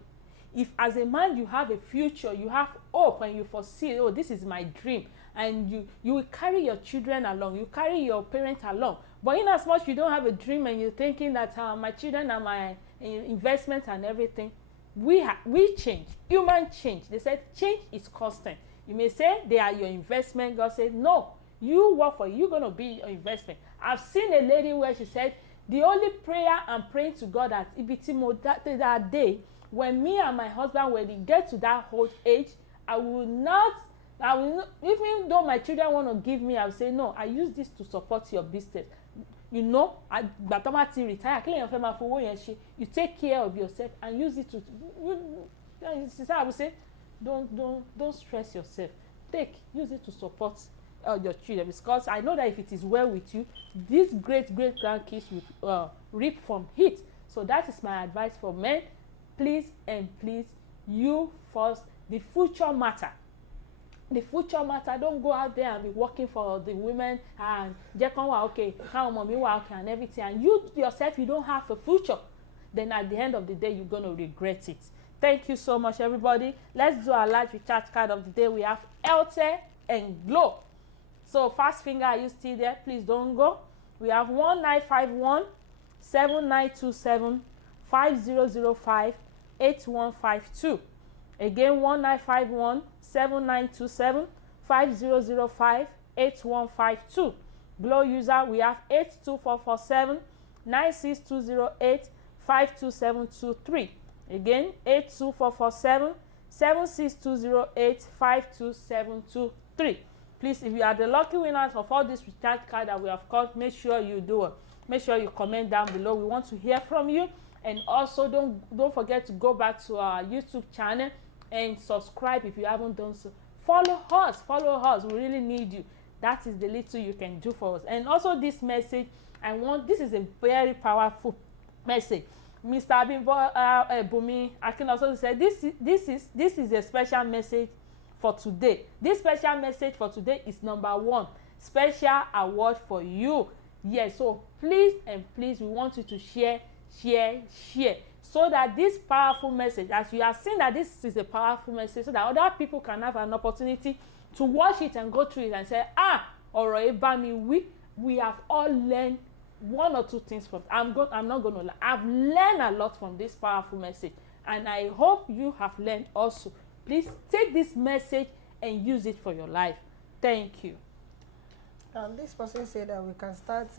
If as a man you have a future, you have hope, and you foresee, oh, this is my dream, and you will carry your children along, you carry your parents along. But in as much you don't have a dream and you're thinking that my children are my investments and everything, we change. Human change. They said change is constant. You may say they are your investment. God said no, you work for it. You're going to be your investment. I've seen a lady where she said the only prayer I'm praying to God at Ibitimo that day, when me and my husband, when we get to that old age, I will not, even though my children want to give me, I will say no, I use this to support your business. You know, retire. You take care of yourself and use it to. I would say, don't stress yourself. Use it to support your children, because I know that if it is well with you, these great grandkids will reap from it. So that is my advice for men. Please and please you first. The future matter. The future matter. Don't go out there and be working for the women and okay, how mommy okay and everything, and you yourself, you don't have a future. Then at the end of the day, you're going to regret it. Thank you so much, everybody. Let's do our large recharge card of the day. We have Elte and Glow. So fast finger, are you still there? Please don't go. We have 1951 7927 5005 8152. Again, 1951 7927 5005 8152. Glow user, we have 82447 96208 52723. Again, 82447 76208 52723. Please, if you are the lucky winners of all these recharge cards that we have called, make sure you do it. Make sure you comment down below. We want to hear from you. And also, don't forget to go back to our YouTube channel and subscribe if you haven't done so. Follow us. We really need you. That is the little you can do for us. And also, this message, this is a very powerful message. Mr. Bumi, I can also say this is a special message for today. This special message for today is number 1, special award for you. Yes, so please, we want you to share, so that this powerful message, as you have seen that this is a powerful message, so that other people can have an opportunity to watch it and go through it and say, ọ̀rọ̀ eba mi wí. We have all learned 1 or 2 things from. I'm not going to lie. I've learned a lot from this powerful message, and I hope you have learned also. Please take this message and use it for your life. Thank you. This person said that we can start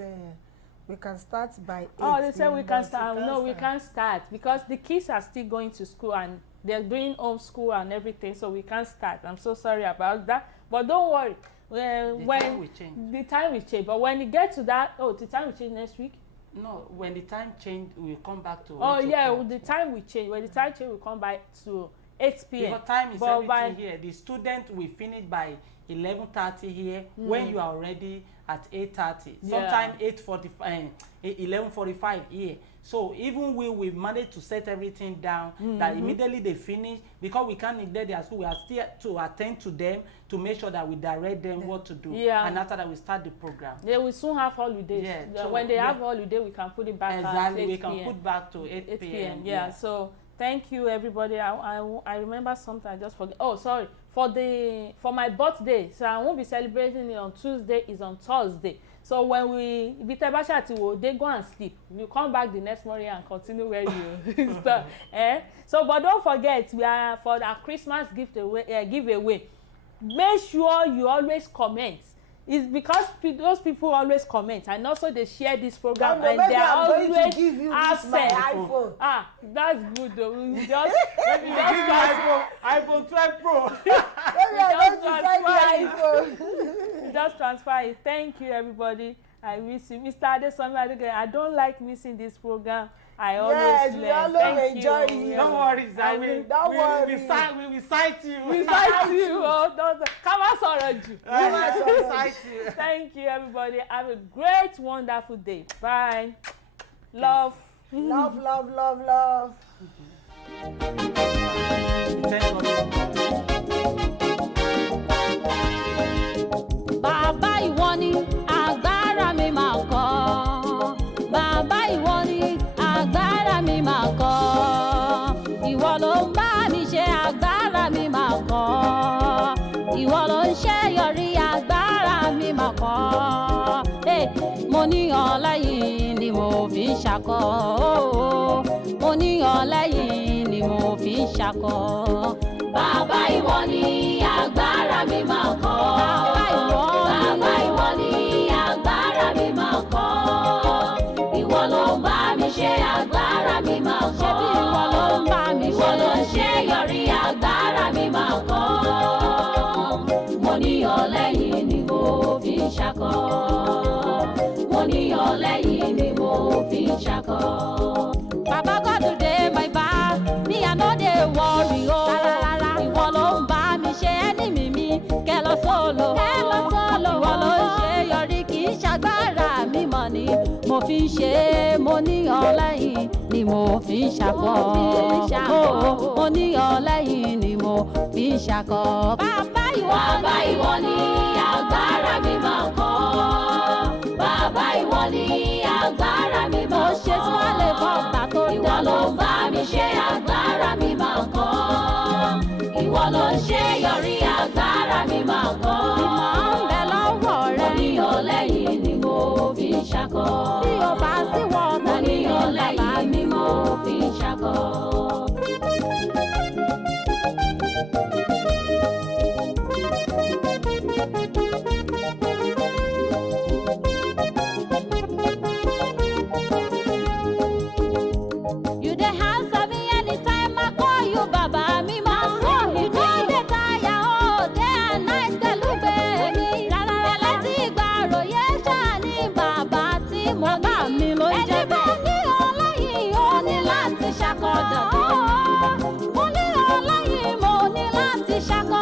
by 8. Oh, they said we can start. No, we can't start because the kids are still going to school and they're doing homeschool and everything, so we can't start. I'm so sorry about that, but don't worry. The time will change. But when you get to that, the time will change next week. No, when the time change, we'll come back to. Oh yeah, the time will change. When the time change, we'll come back to 8 p.m. Because time is everything here. The student will finish by 11:30 here. When you are already at 8:30, sometime 8:45, 11:45 here. So even we manage to set everything down, that immediately they finish, because we can't neglect their school. We are still to attend to them to make sure that we direct them what to do. Yeah. And after that, we start the program. They will soon have holidays. Yeah. So when they have holiday, we can put it back. Exactly. At 8 we can put back to 8 p.m. Yeah. So thank you, everybody. I remember something I just forgot. Oh, sorry. For my birthday, so I won't be celebrating it on Tuesday. It's on Thursday. So when they go and sleep. You come back the next morning and continue where you start. So, but don't forget, we are for our Christmas giveaway. Make sure you always comment. It's because those people always comment, and also they share this program, and they are always absent. That's good though. Just iPhone 12 Pro. Just transfer it. Thank you, everybody. I miss you, Mr. Adesomi. I don't like missing this program. I always learn. Thank enjoy you. Don't worry, Zami. Don't worry. We cite you. We cite you. Oh, come on, Soraju. Thank you, everybody. Have a great, wonderful day. Bye. Love. Love, love, love, love. Bàbá ìwọ ni agbára mi máa kọ́. Bàbá ìwọ ni agbára mi máa kọ́. Ìwọ ló ń bá mi ṣe agbára mi máa kọ́. Ìwọ ló ń ṣe yọrí agbára mi máa kọ́. Mo ní ọ lẹ́yìn ni mo fi ń ṣakọ. Mo ní ọ lẹ́yìn ni mo fi ń ṣakọ. Bàbá ìwọ ni agbára mi máa kọ́. Bàbá ìwọ ni agbára mi máa kọ́. Ìwọ ló ń bá mi ṣe agbára mi máa kọ́. Ṣebí ìwọ ló ń bá mi ṣe. Ìwọ ló ń ṣe yọrí agbára mi máa kọ́. Mo ní ọ lẹ́yìn ni mo fi ń ṣakọ. Mo ní ọ lẹ́yìn ni mo fi ń ṣakọ. Baba God dey my back, me I no dey worry o. Ìwọ ló ń bá mi ṣe enemy mi, kẹlọ solo. Ìwọ ló ń ṣe yọrí kì í ṣagbára mi mọ̀ ni. Mo fi ń ṣe mo ní ọ lẹ́yìn ni mo fi ń ṣakọ. Mo ní ọ lẹ́yìn ni mo fi ń ṣakọ. Bàbá ìwọ ni agbára mi máa kọ́. Bàbá ìwọ ni agbára mi máa kọ́. Mo ṣe tí wọ́n lè bọ́ ọ̀tá tó dá. Ìwọ ló ń bá mi ṣe agbára mi máa kọ́. Ìwọ ló ń ṣe yọrí agbára mi máa kọ́. Ìmọ̀ ń bẹ lọ́wọ́ rẹ. Mo ní ọ lẹ́yìn ni mo fi ń ṣakọ. Bí o bá sí wọ ọ̀tá ni ọ lẹ́yìn ni mo fi ń ṣakọ. You dey answer me anytime I call you, Baba mi ma. You no dey tire, oh, day and night kelugbe mi. Ẹlẹ́tí ìgbàròyé ṣáà ní bàbá tí mo bá mi ló jẹ́ bẹ́ẹ̀. Ẹni bá ní ọlẹ́yìn, ó ní láti ṣakọ dandan. Mo ní ọlẹ́yìn, mo ní láti ṣakọ.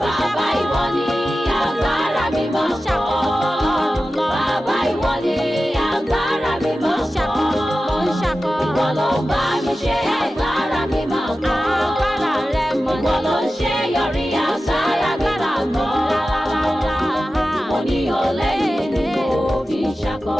Bàbá ìwọ ni agbára mi máa ṣakọ. Bàbá ìwọ ni agbára mi máa ṣakọ. Ìwọ ló ń bá mi ṣe agbára mi máa kọ́. Agbára rẹ mọ̀ ní. Ìwọ ló ń ṣe yọrí agbára mi. Mo ní ọ lẹ́yìn ni mo fi ń ṣakọ.